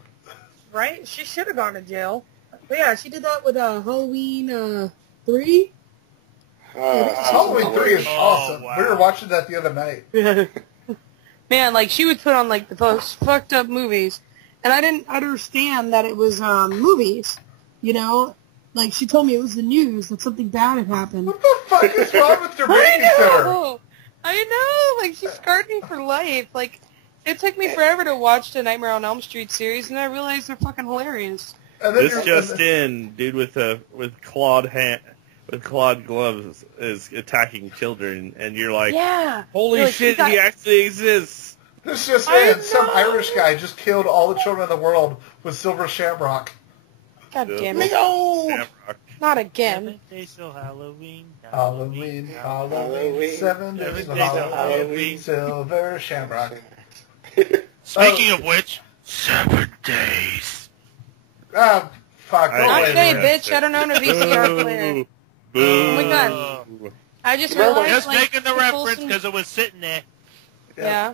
Right? She should have gone to jail. But yeah, she did that with Halloween 3. Halloween 3 is awesome. wow. We were watching that the other night. Man, like she would put on like the most fucked up movies, and I didn't understand that it was movies. You know, like she told me it was the news that something bad had happened. What the fuck is wrong with your babysitter? I know. Like she scarred me for life. Like it took me forever to watch the Nightmare on Elm Street series, and I realized they're fucking hilarious. And then This just in, dude with clawed gloves is attacking children, and you're like, Yeah. holy You're like, shit, you got- he actually exists. This just I in, some know. Irish guy just killed all the children in the world with silver shamrock. God damn it! Shamrock. Not again. Days till Halloween. Halloween, 7 days till Halloween, silver shamrock. Speaking of which, 7 days. Ah, fuck. I Go Not away, today, man. bitch. I don't own a VCR player. Boo. Oh my God. I just realized, Just like, making the to pull reference some- because it was sitting there. Yeah.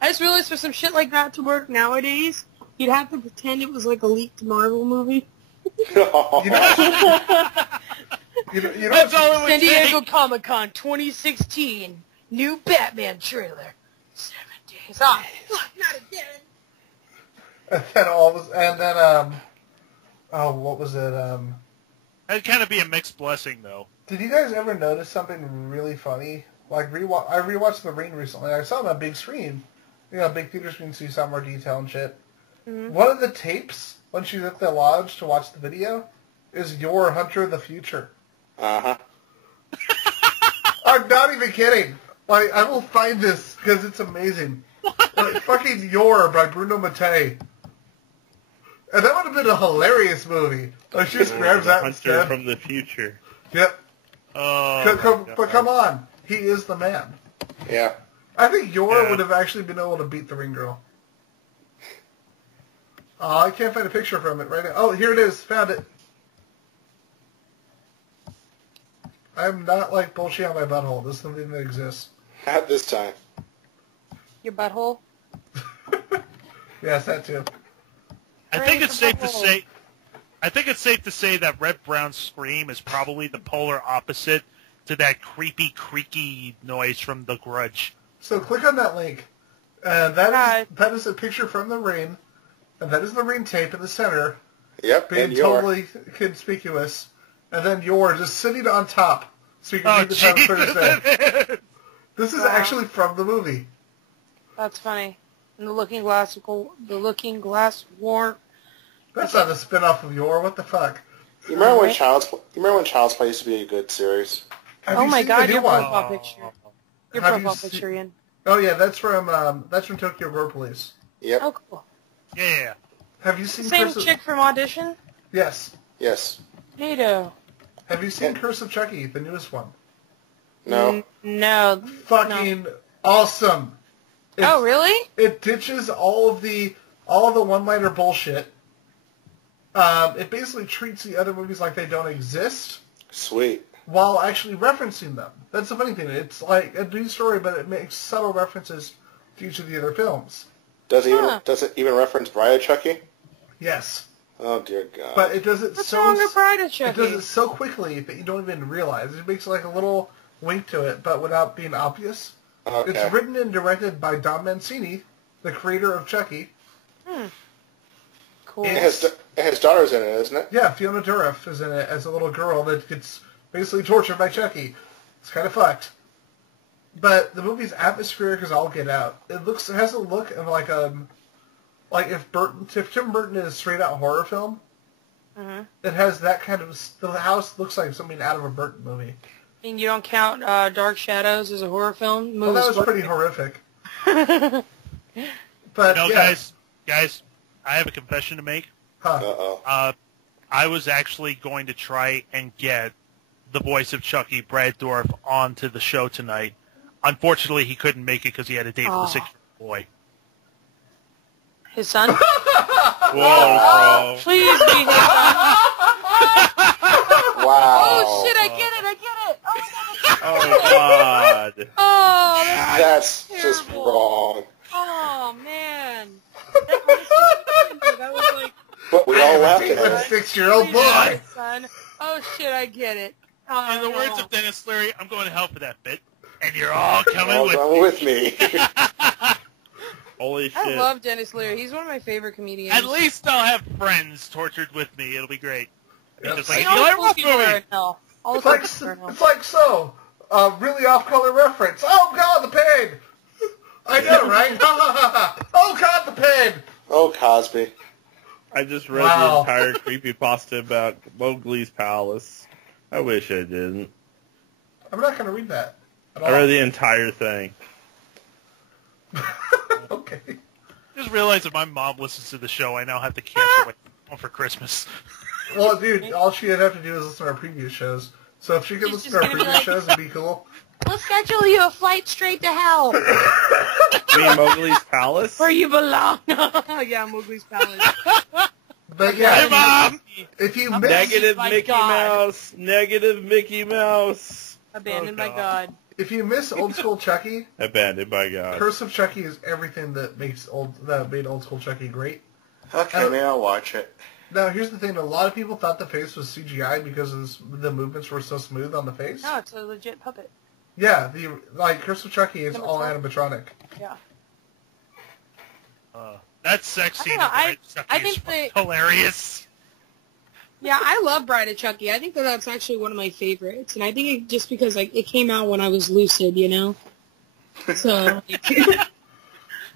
I just realized for some shit like that to work nowadays, you'd have to pretend it was like a leaked Marvel movie. You know, That's all it would San Diego take. Comic-Con 2016. New Batman trailer. 7 days. Oh, fuck, not again. and then what was it? That'd kind of be a mixed blessing, though. Did you guys ever notice something really funny? Like I rewatched The Ring recently. I saw it on a big screen, big theater screen, so you saw more detail and shit. Mm-hmm. One of the tapes when she's at the lodge to watch the video is your Hunter of the Future. Uh-huh. I'm not even kidding. Like I will find this because it's amazing. Like fucking Your by Bruno Mattei. And that would have been a hilarious movie. Like she just grabs that Hunter instead. from the future. Yep. Oh, But come on, he is the man. Yeah. I think Yor Yeah. would have actually been able to beat the Ring Girl. Oh, I can't find a picture from it right now. Oh, here it is. Found it. I'm not like bullshit on my butthole. This is something that exists. Not this time. Your butthole? Yes, that too. I think it's safe to say. I think it's safe to say that Red Brown Scream is probably the polar opposite to that creepy, creaky noise from The Grudge. So click on that link. And that is a picture from the Ring. And that is the Ring tape in the center. Yep, Being and Yor. totally conspicuous. And then Yor just sitting on top. So you can read the title Thursday. This is actually from the movie. That's funny. And the Looking Glass War. That's not a spin-off of Yor. What the fuck? You remember when Child's Play used to be a good series? Oh my God, your one? profile picture. Your Have you profile picture, Ian. Oh yeah, that's from Tokyo Gore Police. Yep. Oh, cool. Yeah. Have you seen Same Curse of... chick from Audition? Yes. Yes. Neato. Have you seen Curse of Chucky, the newest one? No. No. Fucking awesome. Oh, really? It ditches all of the one-liner bullshit. It basically treats the other movies like they don't exist. Sweet. While actually referencing them. That's the funny thing. It's like a new story, but it makes subtle references to each of the other films. Does it even reference Bride of Chucky? Yes. Oh dear God. But it does it What's so... wrong with Bride of Chucky? It does it so quickly that you don't even realize. It makes like a little wink to it, but without being obvious. Okay. It's written and directed by Don Mancini, the creator of Chucky. Cool. It has daughters in it, isn't it? Yeah, Fiona Dourif is in it as a little girl that gets basically tortured by Chucky. It's kind of fucked. But the movie's atmospheric as all get out. It has a look of like if Tim Burton is a straight out horror film, it has that kind of... The house looks like something out of a Burton movie. And you don't count Dark Shadows as a horror film? Well, that was pretty horrific. But guys, I have a confession to make. Huh. I was actually going to try and get the voice of Chucky, Brad Dourif, onto the show tonight. Unfortunately, he couldn't make it because he had a date with a 6-year-old boy. His son? Whoa, bro. Please be his son. Wow. Oh, shit, I get it. Oh, my God. Oh, God. Oh, That's terrible. just wrong. Oh, man. That was like... But we all laughed With at a it. 6-year-old please boy. be his son. Oh, shit, I get it. Oh, In the words no. of Dennis Leary, I'm going to hell for that bit, and you're all coming All with done me. with me. Holy shit. I love Dennis Leary. He's one of my favorite comedians. At least I'll have friends tortured with me. It'll be great. Yep. Just like all Eli the cool Roth people are movie. in hell. All the It's cool like, people are in hell. it's like so. Really off-color reference. Oh, God, the pain. I know, right? Oh, God, the pain. Oh, Cosby. I just read Wow. the entire creepypasta about Mowgli's Palace. I wish I didn't. I'm not going to read that at all. I read the entire thing. Okay. Just realized that my mom listens to the show. I now have to cancel my phone for Christmas. Well, dude, all she'd have to do is listen to our previous shows. So if she could She's listen to our just gonna be previous like- shows, it'd be cool. We'll schedule you a flight straight to hell. You mean Mowgli's Palace? Where you belong. Yeah, Mowgli's Palace. But Hey, yeah, Mom! if you I'm miss, Negative by Mickey God. Mouse. Negative Mickey Mouse. Abandoned Oh, by God. if you miss old school Chucky, Abandoned by God. Curse of Chucky is everything that made old school Chucky great. Okay, maybe I'll watch it. Now, here's the thing. A lot of people thought the face was CGI because the movements were so smooth on the face. No, it's a legit puppet. Yeah, Curse of Chucky is all Animatronic. animatronic. Yeah. That sex I scene don't know, of Chucky I is think fucking they- hilarious. Yeah, I love Bride of Chucky. I think that's actually one of my favorites. And I think it, just because it came out when I was lucid, you know? So...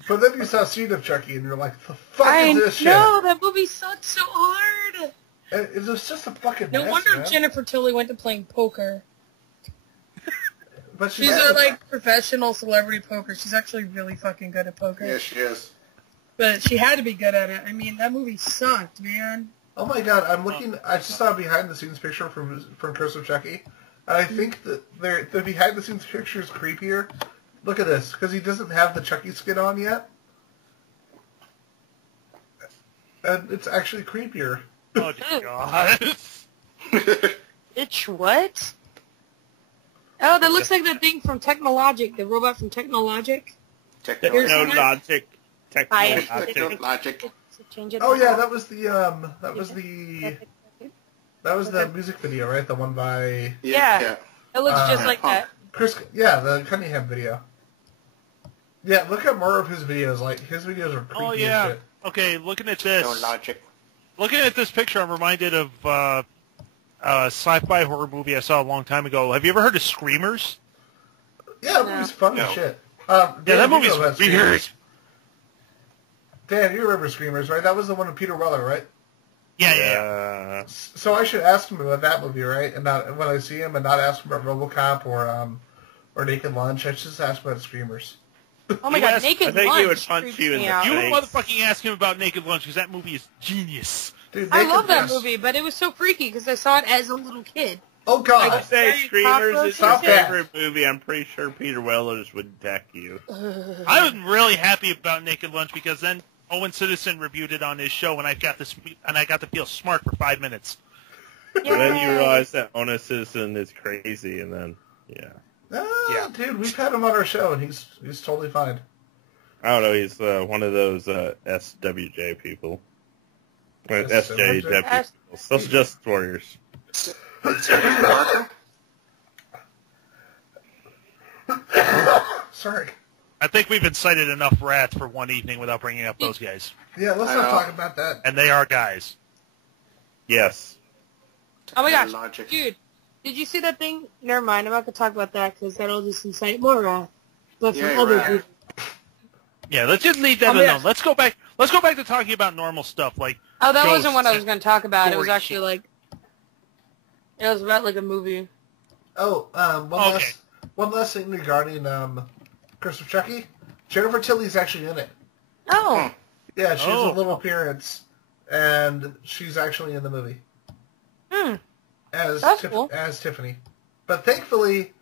But then you saw Seed of Chucky, and you're like, the fuck I is this know, that movie sucked so hard. shit? It was just a fucking No mess, wonder man. Jennifer Tilly went to playing poker. But She's a, professional celebrity poker. She's actually really fucking good at poker. Yeah, she is. But she had to be good at it. I mean, that movie sucked, man. Oh my god, I'm looking. I just saw a behind-the-scenes picture from Curse of Chucky, and I think that the behind-the-scenes picture is creepier. Look at this, because he doesn't have the Chucky skin on yet, and it's actually creepier. Oh, dear God. Bitch, what? Oh, that looks like the thing from Technologic, the robot from Technologic. Technology. Technologic. I- Technologic. Change it Oh up. yeah, that was the music video, right? The one by Yeah. It looks just like Punk. that. Chris. Yeah, the Cunningham video. Yeah, look at more of his videos. Like his videos are creepy Oh, as yeah. shit. Okay, looking at this. Technologic. Looking at this picture, I'm reminded of a sci-fi horror movie I saw a long time ago. Have you ever heard of Screamers? Yeah, that movie's fun as shit. Dan, Yeah, that you movie's know about weird. Screamers. Dan, you remember Screamers, right? That was the one with Peter Weller, right? Yeah. So I should ask him about that movie, right? And not when I see him, and not ask him about RoboCop or Naked Lunch. I should just ask him about Screamers. Oh my god, Naked I think Lunch he would punch creeps you in me the out. You would face. motherfucking ask him about Naked Lunch because that movie is genius. Dude, I Naked love that Lunch. movie, but it was so freaky because I saw it as a little kid. Oh God! I say Giant Screamers is your Stop that. favorite movie. I'm pretty sure Peter Wellers would deck you. I was really happy about Naked Lunch because then Owen Citizen reviewed it on his show, and I got to feel smart for 5 minutes. And then you realize that Ona Citizen is crazy, and then Yeah. Dude, we've had him on our show, and he's totally fine. I don't know. He's one of those SWJ people. SJW people. Social Justice Warriors. Sorry. I think we've incited enough wrath for one evening without bringing up those guys. Yeah, let's not talk about that. And they are guys. Yes. Oh my gosh, Logic. dude, did you see that thing? Never mind, I'm not going to talk about that because that'll just incite more wrath. But from Yeah, other right. people. Yeah, let's just leave that Oh, yeah. alone. Let's go back to talking about normal stuff like Oh, that ghosts wasn't what I was going to talk about. It was gory actually like, it was about like a movie. Oh, Okay. one last thing regarding Curse of Chucky. Jennifer Tilly's actually in it. Oh. Yeah, she has Oh. a little appearance, and she's actually in the movie as That's cool. as Tiffany. But thankfully,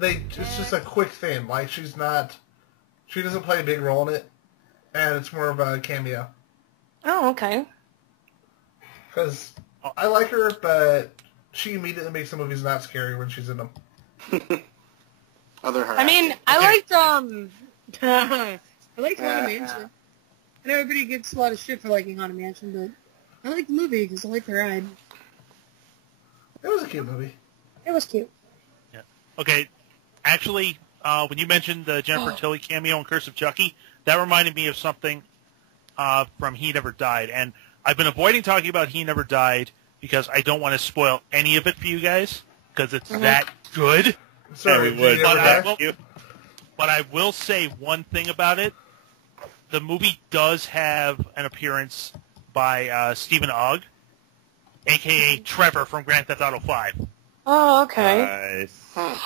it's just a quick thing. Like she doesn't play a big role in it, and it's more of a cameo. Oh, okay. Because I like her, but she immediately makes the movies not scary when she's in them. Other I mean, I liked, I liked Yeah. Haunted Mansion. I know everybody gets a lot of shit for liking Haunted Mansion, but I liked the movie because I liked the ride. It was a cute movie. It was cute. Yeah. Okay, actually, when you mentioned the Jennifer Tilly cameo in Curse of Chucky, that reminded me of something from He Never Died. And I've been avoiding talking about He Never Died because I don't want to spoil any of it for you guys because it's that good. Sorry, we would. did you ever die? But I will say one thing about it. The movie does have an appearance by Stephen Ogg, a.k.a. Trevor from Grand Theft Auto 5. Oh, okay. Nice.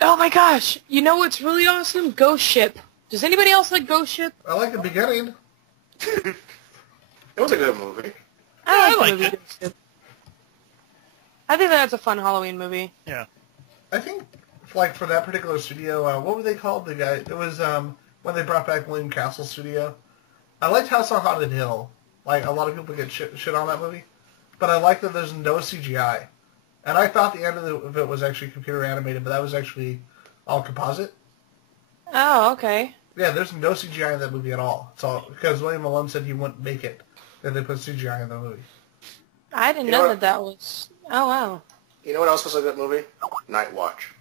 Oh my gosh! You know what's really awesome? Ghost Ship. Does anybody else like Ghost Ship? I like the beginning. It was a good movie. I like like the movie it. Ghost Ship. I think that's a fun Halloween movie. Yeah. I think, like, for that particular studio, what were they called? The guy, it was, when they brought back William Castle's studio. I liked House on Haunted Hill. Like, a lot of people get shit on that movie. But I like that there's no CGI. And I thought the end of it was actually computer animated, but that was actually all composite. Oh, okay. Yeah, there's no CGI in that movie at all. It's all, because William Malone said he wouldn't make it if they put CGI in the movie. I didn't You know know that that was... Oh, wow. You know what else was a good movie? Night Watch.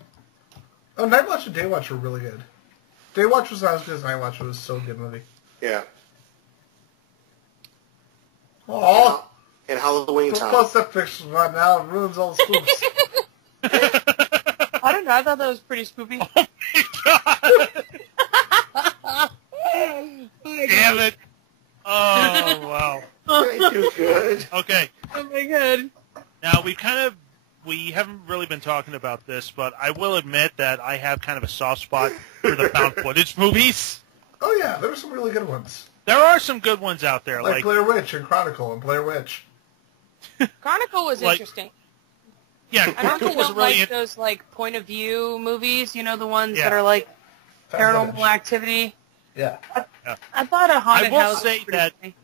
Oh, Night Watch and Day Watch were really good. Day Watch was not as good as Night Watch. It was so good movie. Yeah. Aww. In Halloween Don't Town. post that picture right now. It ruins all the spooks. I don't know. I thought that was pretty spoopy. Damn it. Oh, wow. They do good. Okay. Oh my god. Now, we haven't really been talking about this, but I will admit that I have kind of a soft spot for the found footage movies. Oh yeah, there were some really good ones. There are some good ones out there. Like Blair Witch and Chronicle and Blair Witch. Chronicle was Like- interesting. Yeah, I don't Chronicle was don't really... like those like point of view movies. You know, the ones Yeah. that are like Found Paranormal footage. Activity. Yeah. I thought a haunted I will house was say pretty that- funny.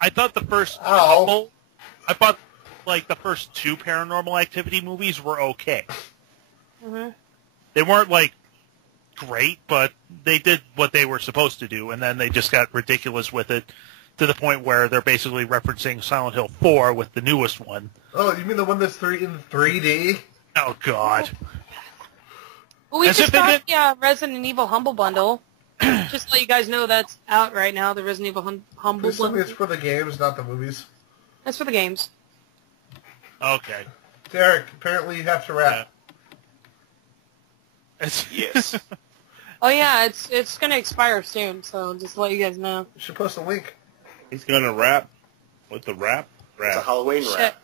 I thought the first Ow. couple... I thought, like, the first two Paranormal Activity movies were okay. Mm-hmm. They weren't, like, great, but they did what they were supposed to do, and then they just got ridiculous with it to the point where they're basically referencing Silent Hill 4 with the newest one. Oh, you mean the one that's in 3D? Oh, God. Well, we As just if they got the Resident Evil Humble Bundle. Just to let you guys know that's out right now, the Resident Evil Humble Please tell me Bundle. it's for the games, not the movies. That's for the games. Okay. Derrick, apparently you have to rap. Yes. Oh yeah, it's gonna expire soon, so just to let you guys know. You should post a link. He's going to rap With the wrap? It's a Halloween Shit. wrap.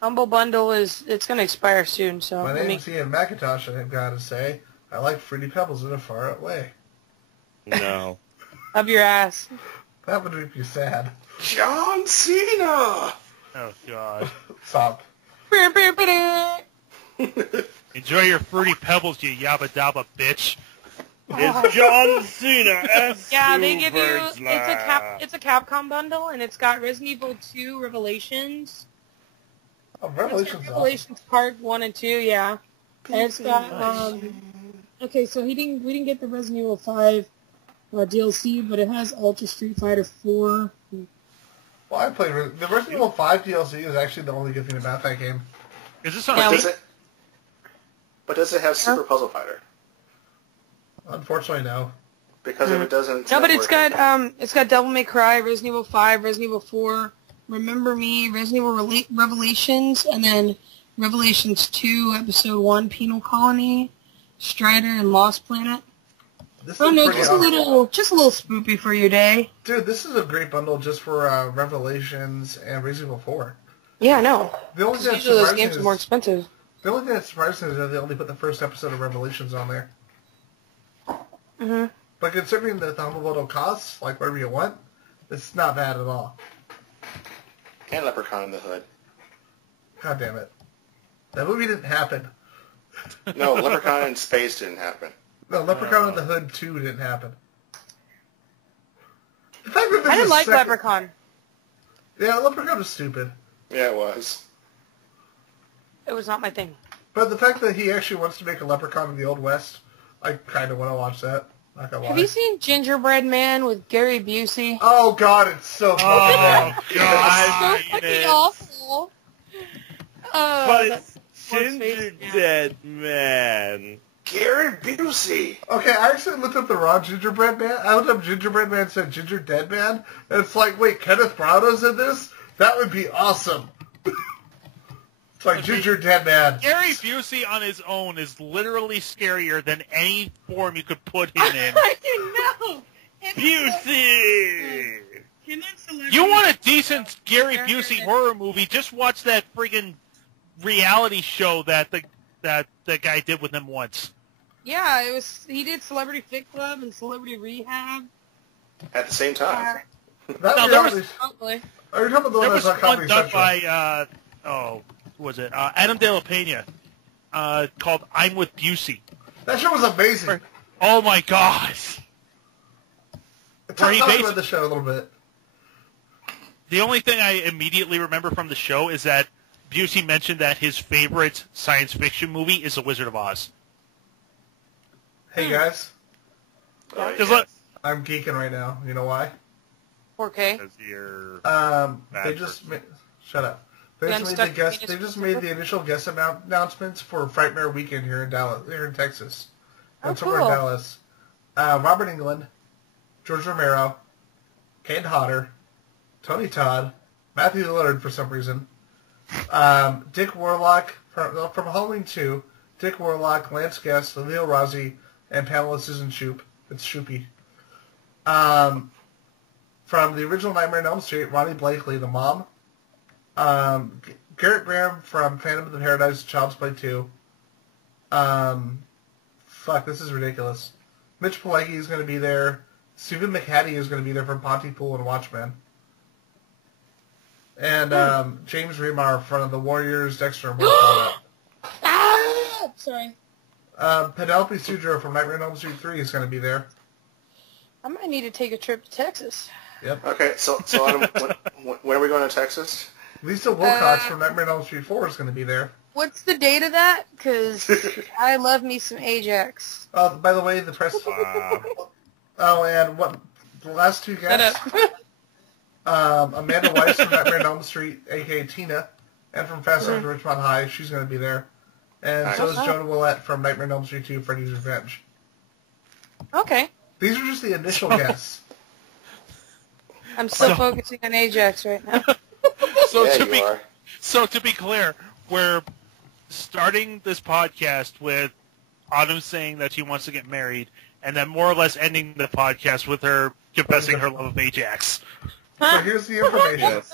Humble Bundle it's going to expire soon, so My let me... name's Ian McIntosh, and I've got to say, I like Fruity Pebbles in a far out way. No. Up your ass. That would make you sad. John Cena! Oh, God. Stop. Enjoy your Fruity Pebbles, you yabba dabba bitch. It's John Cena as Yeah, they give you... Superstar. It's a Capcom bundle, and it's got Resident Evil 2 Revelations. Oh, Revelations. Revelations Part 1 and 2, yeah. And it's got... okay, so we didn't get the Resident Evil 5 DLC, but it has Ultra Street Fighter 4. Well, I played the Resident Evil 5 DLC is actually the only good thing about that game. Is this on Yeah, Steam? But does it have Super Puzzle Fighter? Unfortunately, no. Because if it doesn't... No, but it's got Devil May Cry, Resident Evil 5, Resident Evil 4, Remember Me, Resident Evil Revelations, and then Revelations 2, Episode 1, Penal Colony, Strider, and Lost Planet. This Oh is no, pretty just awesome. a little spoopy for your day. Dude, this is a great bundle just for Revelations and Resident Evil 4. Yeah, I know. The only thing that's Usually those surprising games is are more expensive. the only thing that's surprising is that they only put the first episode of Revelations on there. Mm-hmm. But considering that the Humble Bundle costs like whatever you want, it's not bad at all. And Leprechaun in the Hood. God damn it. That movie didn't happen. No, Leprechaun in Space didn't happen. No, Leprechaun in the Hood 2 didn't happen. The fact that I there's didn't a like second- Leprechaun. Yeah, Leprechaun was stupid. Yeah, it was. It was not my thing. But the fact that he actually wants to make a Leprechaun in the Old West, I kind of want to watch that. Not gonna Have lie. you seen Gingerbread Man with Gary Busey? Oh God, it's so fucking bad. Oh, God. so fucking awful. But it's Poor Ginger face, yeah. Dead Man. Gary Busey! Okay, I actually looked up the wrong Gingerbread Man. I looked up Gingerbread Man and said Ginger Dead Man. And it's like, wait, Kenneth Branagh's in this? That would be awesome. It's like Ginger Dead Man. Gary Busey on his own is literally scarier than any form you could put him in. I know. Busey! You want a decent Gary Busey horror movie, just watch that friggin' reality show that the guy did with him once. Yeah, it was. He did Celebrity Fit Club and Celebrity Rehab. At the same time. That No, there was- reality- Probably. Are you talking about the There one was that's on one Comedy done Central? by, who was it? Adam De La Pena, called I'm with Busey. That show was amazing. Oh my God. Talk he about basically- the show a little bit. The only thing I immediately remember from the show is that Busey mentioned that his favorite science fiction movie is The Wizard of Oz. Hey guys, Oh, Just yeah. let- I'm geeking right now. You know why? 4K. Because you're... They just shut up. They You just made the unstuck guest. penis They just from made the the initial guest announcements for Frightmare Weekend here in Dallas, here in Texas, and Oh, somewhere in cool. Dallas. Robert Englund, George Romero, Kane Hodder, Tony Todd, Matthew Lillard for some reason, Dick Warlock from Halloween 2, Dick Warlock, Lance Guest, Leo Rossi, and Pamela Susan Shoop. It's Shoopy. From the original Nightmare on Elm Street, Ronnie Blakely, the mom. Garrett Graham from Phantom of the Paradise, Child's Play 2. Fuck, this is ridiculous. Mitch Pileggi is going to be there. Stephen McHattie is going to be there from Pontypool and Watchmen. And James Remar from The Warriors, Dexter, and Mortal Kombat. Ah! Sorry. Penelope Sudro from Nightmare on Elm Street 3 is going to be there. I might need to take a trip to Texas. Yep. Okay, so Adam, when are we going to Texas? Lisa Wilcox from Nightmare on Elm Street 4 is going to be there. What's the date of that? Because I love me some Ajax. By the way, the press... Oh, and what... The last two Shut guests... up. Amanda Weiss from Nightmare on Elm Street, a.k.a. Tina, and from Fast Times at Ridgemont High. She's going to be there. And so is Nice. Jonah Willett from Nightmare on Elm Street 2, Freddy's Revenge. Okay. These are just the initial guests. I'm still So- focusing on Ajax right now. So Yeah, to you be are. so to be clear, we're starting this podcast with Autumn saying that she wants to get married, and then more or less ending the podcast with her confessing her love of Ajax. So here's the information. Yes.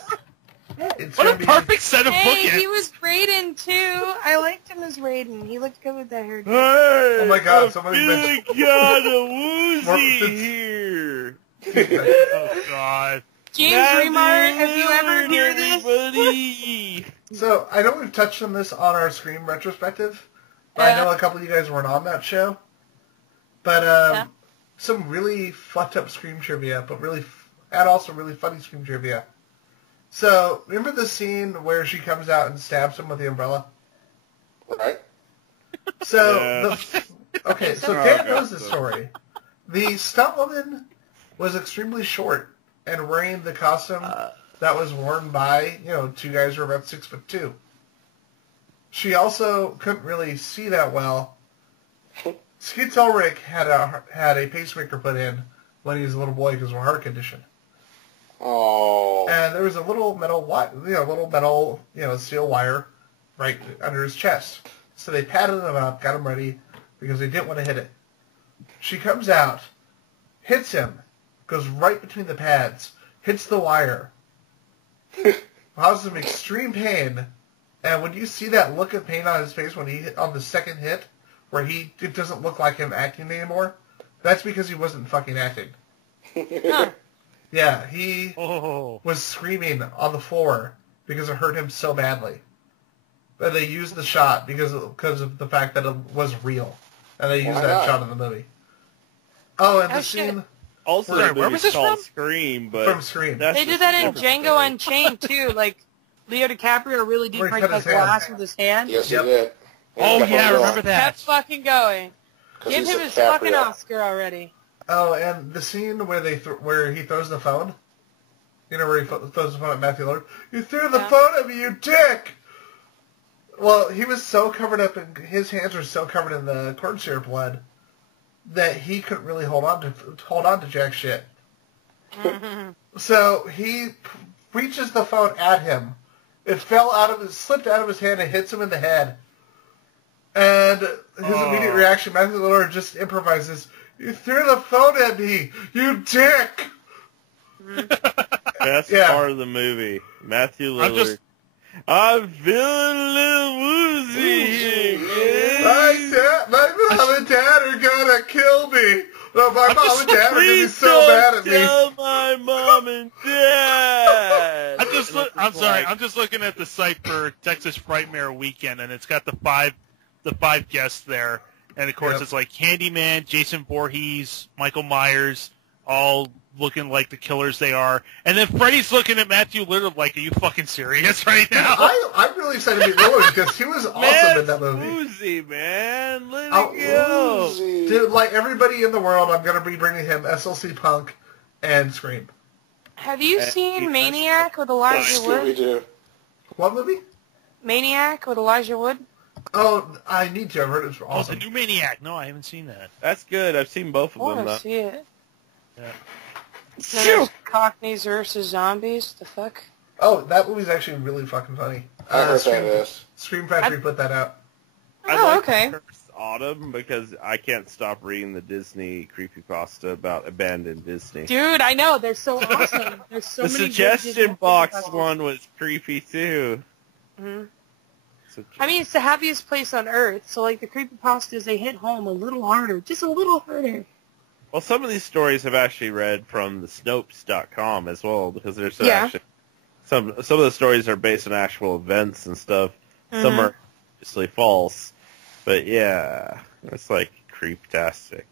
It's What gonna a be, perfect set of Hey, bookends. he was Raiden too. I liked him as Raiden. He looked good with that hair. Hey, Oh my God, I'm somebody feeling mentioned- kinda woozy More- here. Oh, God. James Matthew Remar, have you ever Lillard, heard this? everybody. So I know we've touched on this on our Scream retrospective, but I know a couple of you guys weren't on that show. But some really fucked up Scream trivia, but and also really funny Scream trivia. So remember the scene where she comes out and stabs him with the umbrella? Right? So Yeah. so Oh, Dan God. knows the story. The stunt woman was extremely short and wearing the costume that was worn by, two guys who were about 6'2". She also couldn't really see that well. Derrick had a pacemaker put in when he was a little boy because of a heart condition. Oh. And there was a little metal, steel wire right under his chest. So they padded him up, got him ready, because they didn't want to hit it. She comes out, hits him, goes right between the pads, hits the wire, causes him extreme pain, and when you see that look of pain on his face when he hit on the second hit, where it doesn't look like him acting anymore, that's because he wasn't fucking acting. Yeah, he was screaming on the floor because it hurt him so badly. But they used the shot because of the fact that it was real. And they used that shot in the movie. Oh, and the scene... Also, Sorry, the where was movie's this called from? Scream, but... From Scream. They did that in Django Unchained too. Like Leo DiCaprio really did Where he break cut that his hand. glass with his hand. Yes, Yep. he did. Oh, Kept yeah, I on going. remember that. Kept fucking going. 'Cause Give he's him his DiCaprio. fucking Oscar already. Oh, and the scene where where he throws the phone, where he throws the phone at Matthew Lillard. You threw the phone at me, you dick! Well, he was so covered up, and his hands were so covered in the corn syrup blood that he couldn't really hold on to jack shit. So he reaches the phone at him. It slipped out of his hand and hits him in the head. And his immediate reaction, Matthew Lillard just improvises, "You threw the phone at me, you dick!" Best part of the movie. Matthew Lillard. I'm feeling a little woozy. My mom and dad are gonna kill me. No, my mom and dad are gonna be so mad at me. Tell my mom and dad. I'm sorry. I'm just looking at the site for Texas Frightmare Weekend, and it's got the five guests there, and of course it's like Candyman, Jason Voorhees, Michael Myers, all looking like the killers they are, and then Freddy's looking at Matthew Lillard like, "Are you fucking serious right now?" I'm really excited to meet Lillard because he was awesome in that movie. Woozy, man. Let it go. Dude, like everybody in the world, I'm gonna be bringing him SLC Punk and Scream. Have you seen Maniac with Elijah Wood? Scooby-Doo. What movie? Maniac with Elijah Wood? Oh, I need to. I've heard it's Oh, awesome. the new Maniac. No, I haven't seen that. That's good. I've seen both I of them, want though. to see it. Yeah. Then there's Cockneys versus Zombies. The fuck? Oh, that movie's actually really fucking funny. I heard that is. Scream Factory put that out. Oh, okay. Curse Autumn because I can't stop reading the Disney creepypasta about abandoned Disney. Dude, I know. They're so awesome. There's so The many good suggestion Disney box creepypastas. one was creepy too. Mm-hmm. I mean, it's the happiest place on earth. So, like, the creepypastas, they hit home a little harder. Just a little harder. Well, some of these stories I've actually read from the Snopes.com as well, because there's actually some of the stories are based on actual events and stuff. Some are obviously false, but yeah, it's like creeptastic.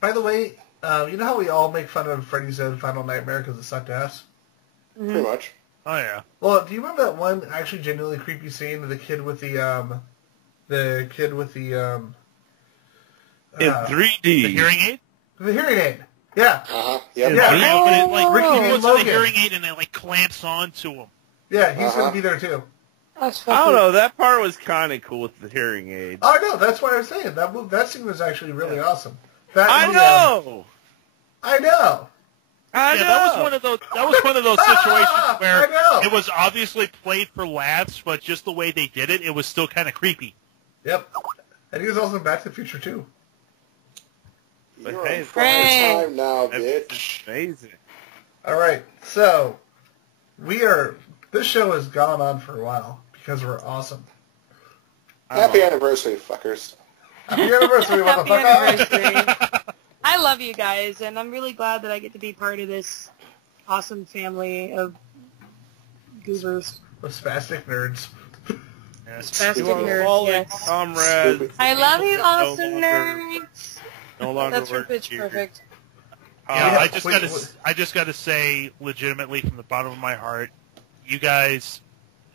By the way, you know how we all make fun of Freddy's Final Nightmare because it sucked ass? Pretty much. Oh yeah. Well, do you remember that one actually genuinely creepy scene of the kid with the in 3D. The hearing aid. The hearing aid. Yeah. Uh-huh. Yep. Yeah. When it, like, Ricky he and puts Logan. the hearing aid and it like clamps onto him. Yeah, he's going to be there too. That's I don't know. That part was kind of cool with the hearing aid. Oh, no, that's what I was saying. That scene was actually really awesome. I know. I know. I know. That was one of those situations where I know. it was obviously played for laughs, but just the way they did it, it was still kind of creepy. Yep. And he was also in Back to the Future too. But You're hey, in prime time now, that's bitch. amazing. All right, so This show has gone on for a while because we're awesome. Happy anniversary, fuckers. Happy anniversary, Happy motherfucker. anniversary. I love you guys, and I'm really glad that I get to be part of this awesome family of goobers. Of spastic nerds. Spastic You are nerds, all yes. comrades. I love you, awesome No nerds. No longer That's from work Pitch here. Perfect. Yeah, Yeah, I just gotta say, legitimately from the bottom of my heart, you guys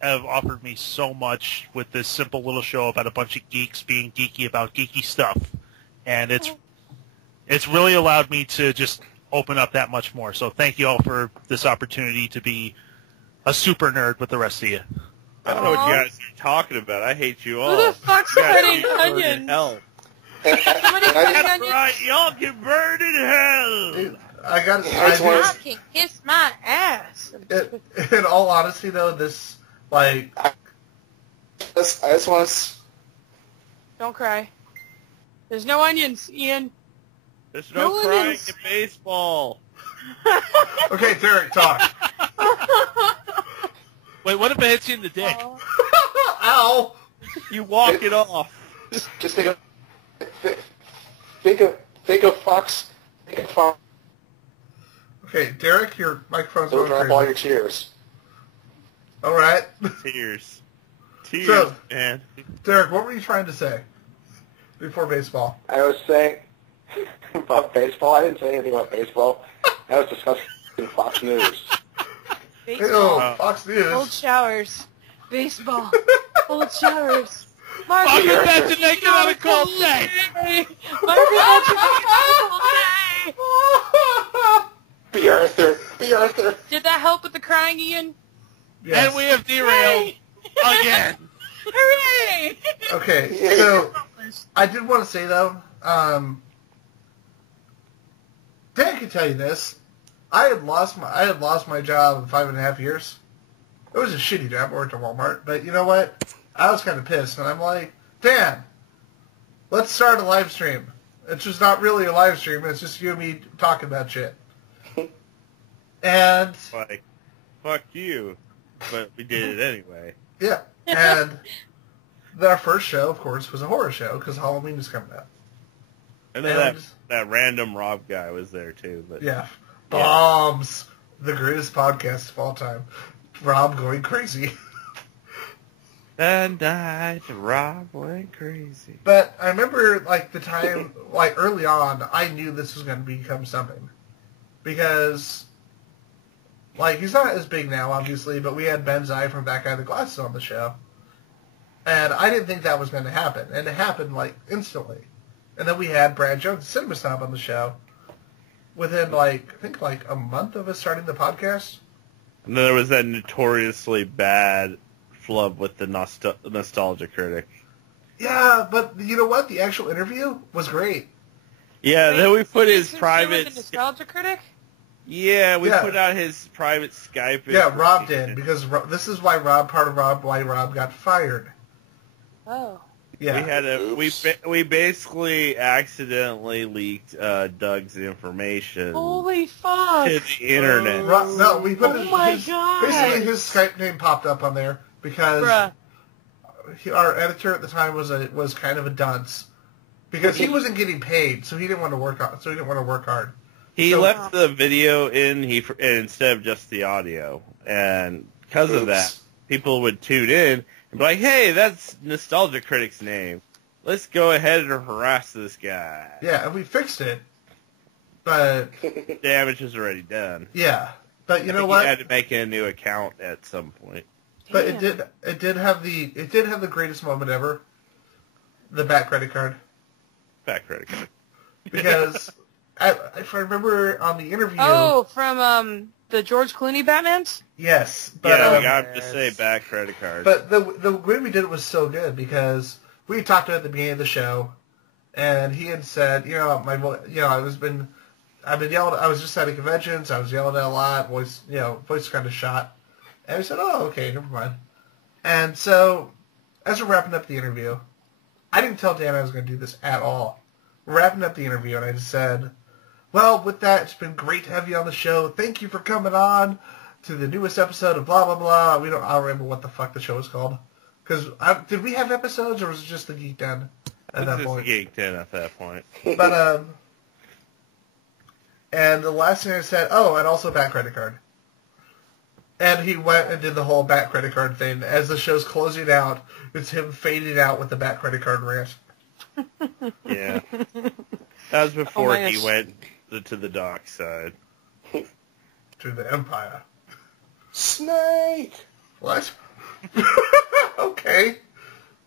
have offered me so much with this simple little show about a bunch of geeks being geeky about geeky stuff, and it's really allowed me to just open up that much more. So thank you all for this opportunity to be a super nerd with the rest of you. I don't know what you guys are talking about. I hate you all. Who the fuck's You guys cutting can burn in onions? hell. Somebody And I cutting just- onions? Right, y'all can burn in hell. Dude, I got I just wanna- I can kiss my ass. in all honesty, though, this, like... I just want to... Don't cry. There's no onions, Ian. There's no crying onions. in baseball. Okay, Derrick, talk. Wait, what if it hits you in the dick? Ow! You walk it off. Just think of Fox. Think of Fox. Okay, Derrick, your microphone's Don't going drop all crazy. your cheers. All right. Tears. Tears, So- man. Derrick, what were you trying to say before baseball? I was saying about baseball. I didn't say anything about baseball. I was discussing Fox News. Ew, Baseball. Fox Cold News. showers. Baseball. Cold showers. Margaret Margaret Thatcher Thatcher naked on a cold day. Margaret Thatcher naked on a cold day. Be Arthur. Be Arthur. Did that help with the crying, Ian? Yes. And we have derailed again. Hooray! Okay, so I did want to say though, Dan can tell you this. I had lost my job in 5.5 years. It was a shitty job. I worked at Walmart, but you know what? I was kind of pissed, and I'm like, Dan, let's start a live stream. It's just not really a live stream. It's just you and me talking about shit. And Like, fuck you. But we did it anyway. yeah, and our first show, of course, was a horror show because Halloween was coming up. And then And- that random Rob guy was there too. But Yeah. Bombs. The greatest podcast of all time. Rob going crazy. That night, Rob went crazy. But I remember, like, the time, like, early on, I knew this was going to become something. Because, like, he's not as big now, obviously, but we had Ben Zai from That Guy with the Glasses on the show. And I didn't think that was going to happen. And it happened, like, instantly. And then we had Brad Jones, Cinema Snob, on the show. Within, like, I think, like, a month of us starting the podcast. And then there was that notoriously bad flub with the Nostalgia Critic. Yeah, but you know what? The actual interview was great. Yeah, Wait, then we put you his two private... with the Nostalgia Critic? Yeah, we Yeah. put out his private Skype. Yeah, Rob information. did, because this is why Rob got fired. Oh. Yeah. We had Oops. we basically accidentally leaked Doug's information Holy fuck. to the internet. No, we put Oh my his, God. basically his Skype name popped up on there because Bruh. our editor at the time was kind of a dunce because he wasn't getting paid, so he didn't want to work hard. He So- left the video in instead of just the audio, and because of Oops. that, people would tune in and be like, "Hey, that's Nostalgia Critic's name. Let's go ahead and harass this guy." Yeah, and we fixed it, but Damage is already done. yeah, but you I know think what? He had to make a new account at some point. But Damn. it did have the greatest moment ever, the Bat credit card, Back credit card. because if I remember on the interview, Oh, from the George Clooney Batmans? yes, but Yeah, we got to say back credit card. but the way we did it was so good because we talked about it at the beginning of the show, and he had said, I've been yelling. I was just at a convention, so I was yelling at a lot. Voice kind of shot, and we said, "Oh, okay, never mind." And so, as we're wrapping up the interview, I didn't tell Dan I was going to do this at all. We're wrapping up the interview, and I just said, "Well, with that, it's been great to have you on the show. Thank you for coming on. to the newest episode of blah blah blah. I don't remember what the fuck the show was called. Because did we have episodes, or was it just the Geek Den at that point? Geek Den at that point. But and the last thing I said, and also back credit card. And he went and did the whole back credit card thing. As the show's closing out, it's him fading out with the back credit card rant. Yeah. That was before he went to the dark side. To the Empire. Snake! What? Okay.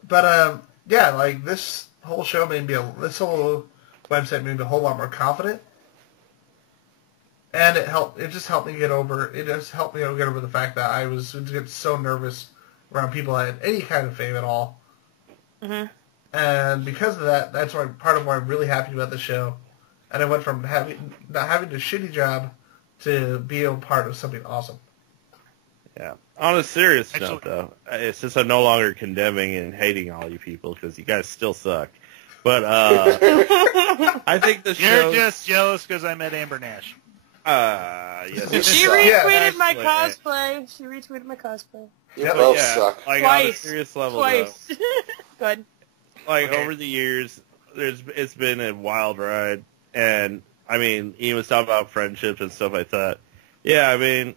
But, yeah, like, this whole show made me, this whole website made me a whole lot more confident. And it just helped me get over the fact that I was get so nervous around people that had any kind of fame at all. Mm-hmm. And because of that, that's part of why I'm really happy about the show. And I went from not having a shitty job to being a part of something awesome. Yeah. On a serious note, though, it's just I'm no longer condemning and hating all you people because you guys still suck. But I think the show... You're just jealous because I met Amber Nash. Yes. She retweeted my cosplay. You both suck. Like, Twice. on a serious level, Twice. though. Good. Like, over the years, it's been a wild ride. And, I mean, Ian was talking about friendships and stuff like that. Yeah, I mean,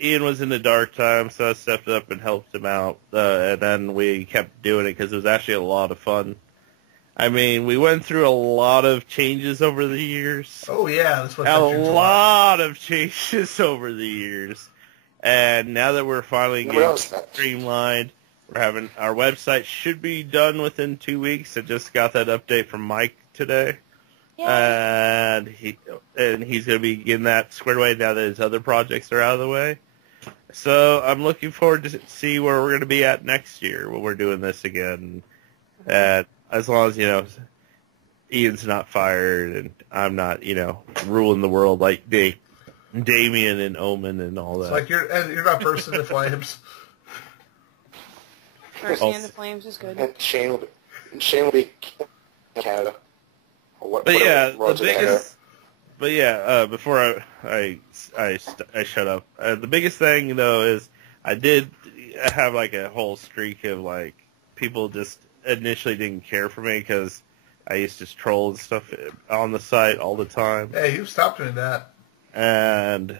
Ian was in the dark time, so I stepped up and helped him out. And then we kept doing it because it was actually a lot of fun. I mean, we went through a lot of changes over the years. Oh, yeah. That's what a lot of changes over the years. And now that we're finally getting streamlined, we're having our website should be done within 2 weeks. I just got that update from Mike today. Yay. And he's going to be getting that squared away now that his other projects are out of the way. So I'm looking forward to see where we're going to be at next year when we're doing this again. As long as, Ian's not fired and I'm not, ruling the world like Damien and Omen and all that. It's like you're not bursting the flames. Bursting into flames is good. And Shane will be in Canada. But yeah, the biggest. But yeah, before I shut up, the biggest thing though is I did have like a whole streak of like people just initially didn't care for me because I used to troll and stuff on the site all the time. Hey, you stopped doing that. And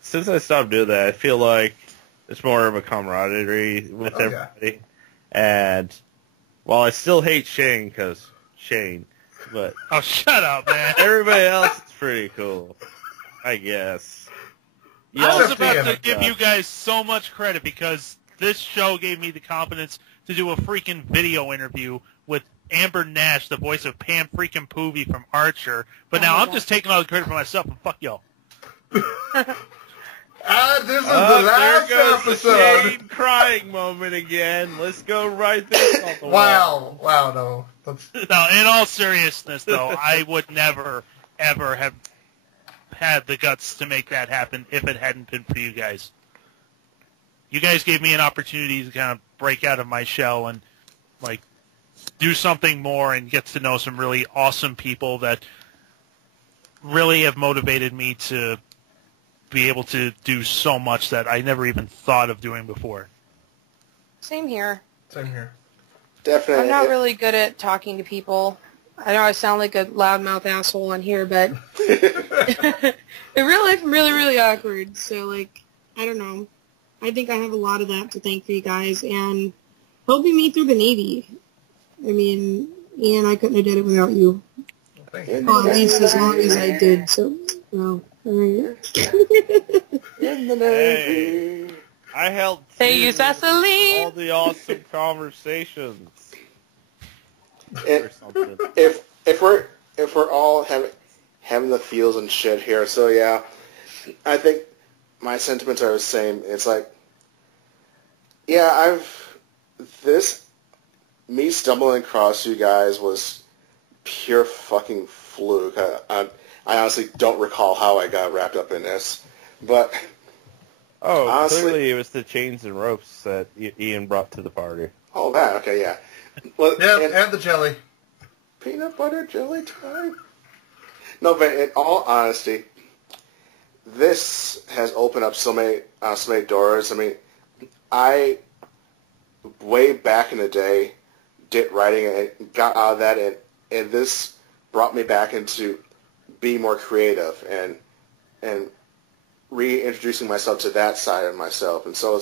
since I stopped doing that, I feel like it's more of a camaraderie with everybody. Yeah. And while I still hate Shane because Shane, but oh, shut up, man! Everybody else is pretty cool, I guess. I was about to give you guys so much credit because this show gave me the confidence to do a freaking video interview with Amber Nash, the voice of Pam freaking Poovy from Archer. But now I'm just taking all the credit for myself, and fuck y'all. This is the last episode. The Shane crying moment again. Let's go right this off the wall. Wow, no. No, in all seriousness, though, I would never, ever have had the guts to make that happen if it hadn't been for you guys. You guys gave me an opportunity to kind of break out of my shell and, like, do something more and get to know some really awesome people that really have motivated me to be able to do so much that I never even thought of doing before. Same here. Definitely. I'm not really good at talking to people. I know I sound like a loudmouth asshole on here, but in real life I'm really, really awkward. So, like, I don't know. I think I have a lot of that to thank for you guys, and helping me through the Navy. I mean, Ian, I couldn't have did it without you. Thank you. Well, at least as long as I did, so, well, alright. In the Navy. Hey, I helped Thank you, Cecily. all the awesome conversations. If we're all having the feels and shit here, so yeah, I think my sentiments are the same. It's like, yeah, me stumbling across you guys was pure fucking fluke. I honestly don't recall how I got wrapped up in this, but honestly, clearly it was the chains and ropes that Ian brought to the party. Oh, that, okay, yeah. Well, and the jelly. Peanut butter jelly time. No, but in all honesty, this has opened up so many doors. I mean, I way back in the day did writing and got out of that, and this brought me back into being more creative and reintroducing myself to that side of myself. And so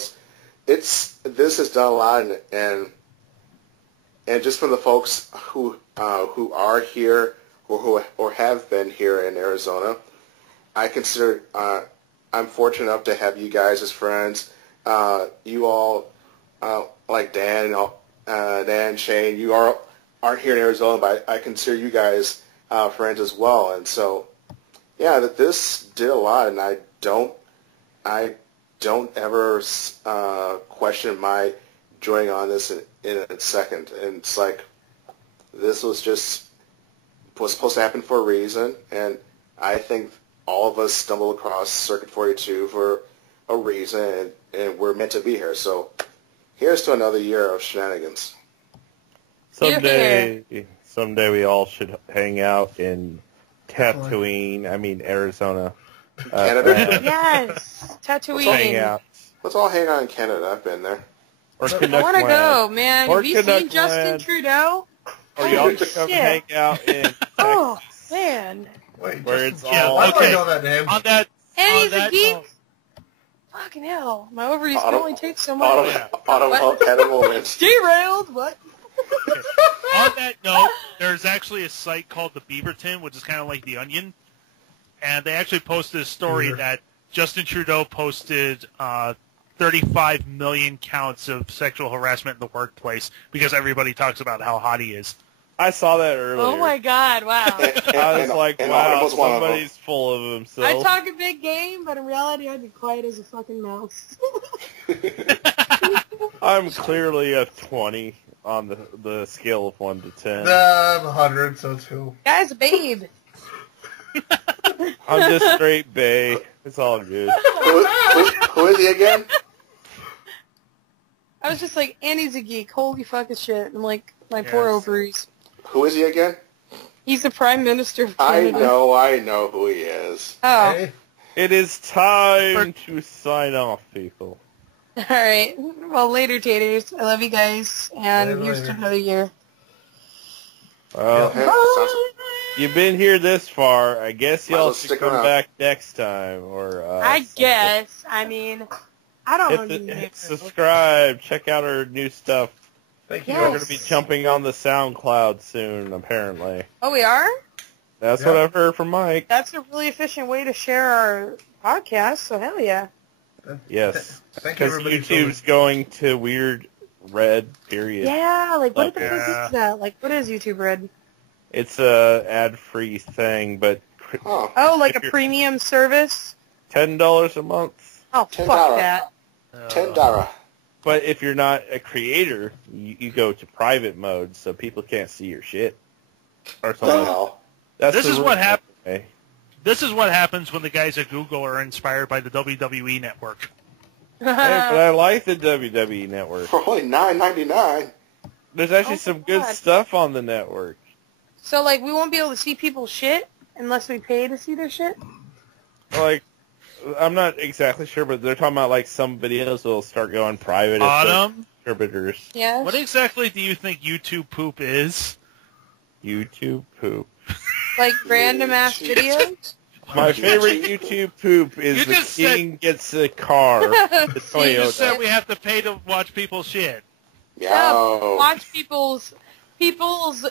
this has done a lot, and just from the folks who are here or have been here in Arizona, I consider I'm fortunate enough to have you guys as friends. You all, like Dan, Shane, you aren't here in Arizona, but I consider you guys friends as well. And so, yeah, that this did a lot, and I don't ever question my joining on this in a second. And it's like, this was supposed to happen for a reason, and I think all of us stumbled across Circuit 42 for a reason, and we're meant to be here. So here's to another year of shenanigans. Someday we all should hang out in Arizona. Canada? Yes, Tatooine. Hang out. Let's all hang out in Canada. I've been there. Or I want to go, man. Or Have you seen Canuck Justin Land. Trudeau? Or y'all Holy can come shit. hang out in Texas, Oh, man. Wait, where Justin- it's Yeah, all... I okay. know that name. On that, And on he's a that geek? note- Fucking hell. My ovaries can Auto- only take so much. Auto moments. Derailed? What? on that note, there's actually a site called the Beaverton, which is kind of like the Onion, and they actually posted a story Beaver. that Justin Trudeau posted 35 million counts of sexual harassment in the workplace because everybody talks about how hot he is. I saw that earlier. Oh my god, wow. I was like, and wow, Audible's one of them. somebody's full of himself. I talk a big game, but in reality I'd be quiet as a fucking mouse. I'm clearly a 20 on the scale of 1 to 10. I'm 100, so 2. Guy's a babe. I'm just straight bae. It's all good. Who is he again? I was just like, and he's a geek. Holy fucking shit. I'm like, my poor Yes. ovaries. Who is he again? He's the Prime Minister of I Canada. know who he is. Oh, Hey, It is time to sign off, people. alright. Well, later, taters. I love you guys, and Later, here's later. to another year. Well, Yeah, sounds- you've been here this far. I guess Might as y'all well should stick come around. back next time. Or I guess. I mean, I don't know. hit subscribe. Check out our new stuff. thank you. Yes. We're going to be jumping on the SoundCloud soon, apparently. Oh, we are? That's Yeah. what I've heard from Mike. That's a really efficient way to share our podcast, so hell yeah. Yes. Thank you, Because everybody. YouTube's going to weird red period. Yeah, like what the Okay. fuck is that? Like, what is YouTube Red? It's a ad-free thing, but Oh, Oh, like If a you're- premium service? $10 a month. Oh, $10. fuck that. $10. But if you're not a creator, you go to private mode so people can't see your shit. Or something. Well, That's This the is what rule. hap- Okay. This is what happens when the guys at Google are inspired by the WWE network. Hey, but I like the WWE network. for only $9.99. There's actually Oh, some good God. stuff on the network. So, like, we won't be able to see people's shit unless we pay to see their shit? Like, I'm not exactly sure, but they're talking about like some videos will start going private if the Autumn, contributors. Yeah. what exactly do you think YouTube poop is? YouTube poop. Like, random-ass videos? My favorite YouTube poop is You the just said- king gets a car. The You just said Toyota. we have to pay to watch people's shit. Yo. Watch people's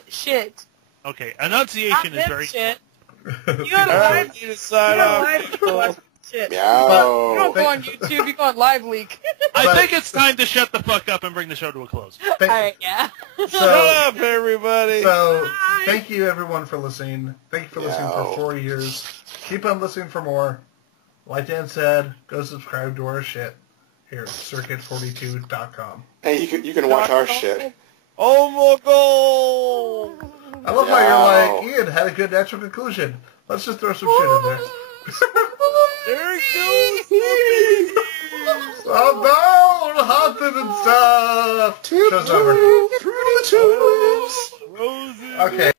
shit. Okay, Not enunciation is them very... shit. You gotta I live, want you to you sign gotta off, live people. watch shit. You Yo. don't go on YouTube, you go on Live Leak. I But- think it's time to shut the fuck up and bring the show to a close. Alright, yeah. Shut So, up, everybody. so thank you everyone for listening. Thank you for listening Yo. for 4 years. Keep on listening for more. Like Dan said, go subscribe to our shit here at circuit42.com. Hey, you can watch our shit. Oh my god! I love how Yo. you're like, Ian had a good natural conclusion. Let's just throw some shit in there. There it goes. Oh no! Haunted and stuff! Show's over. Fruity Tubes. Roses. Okay.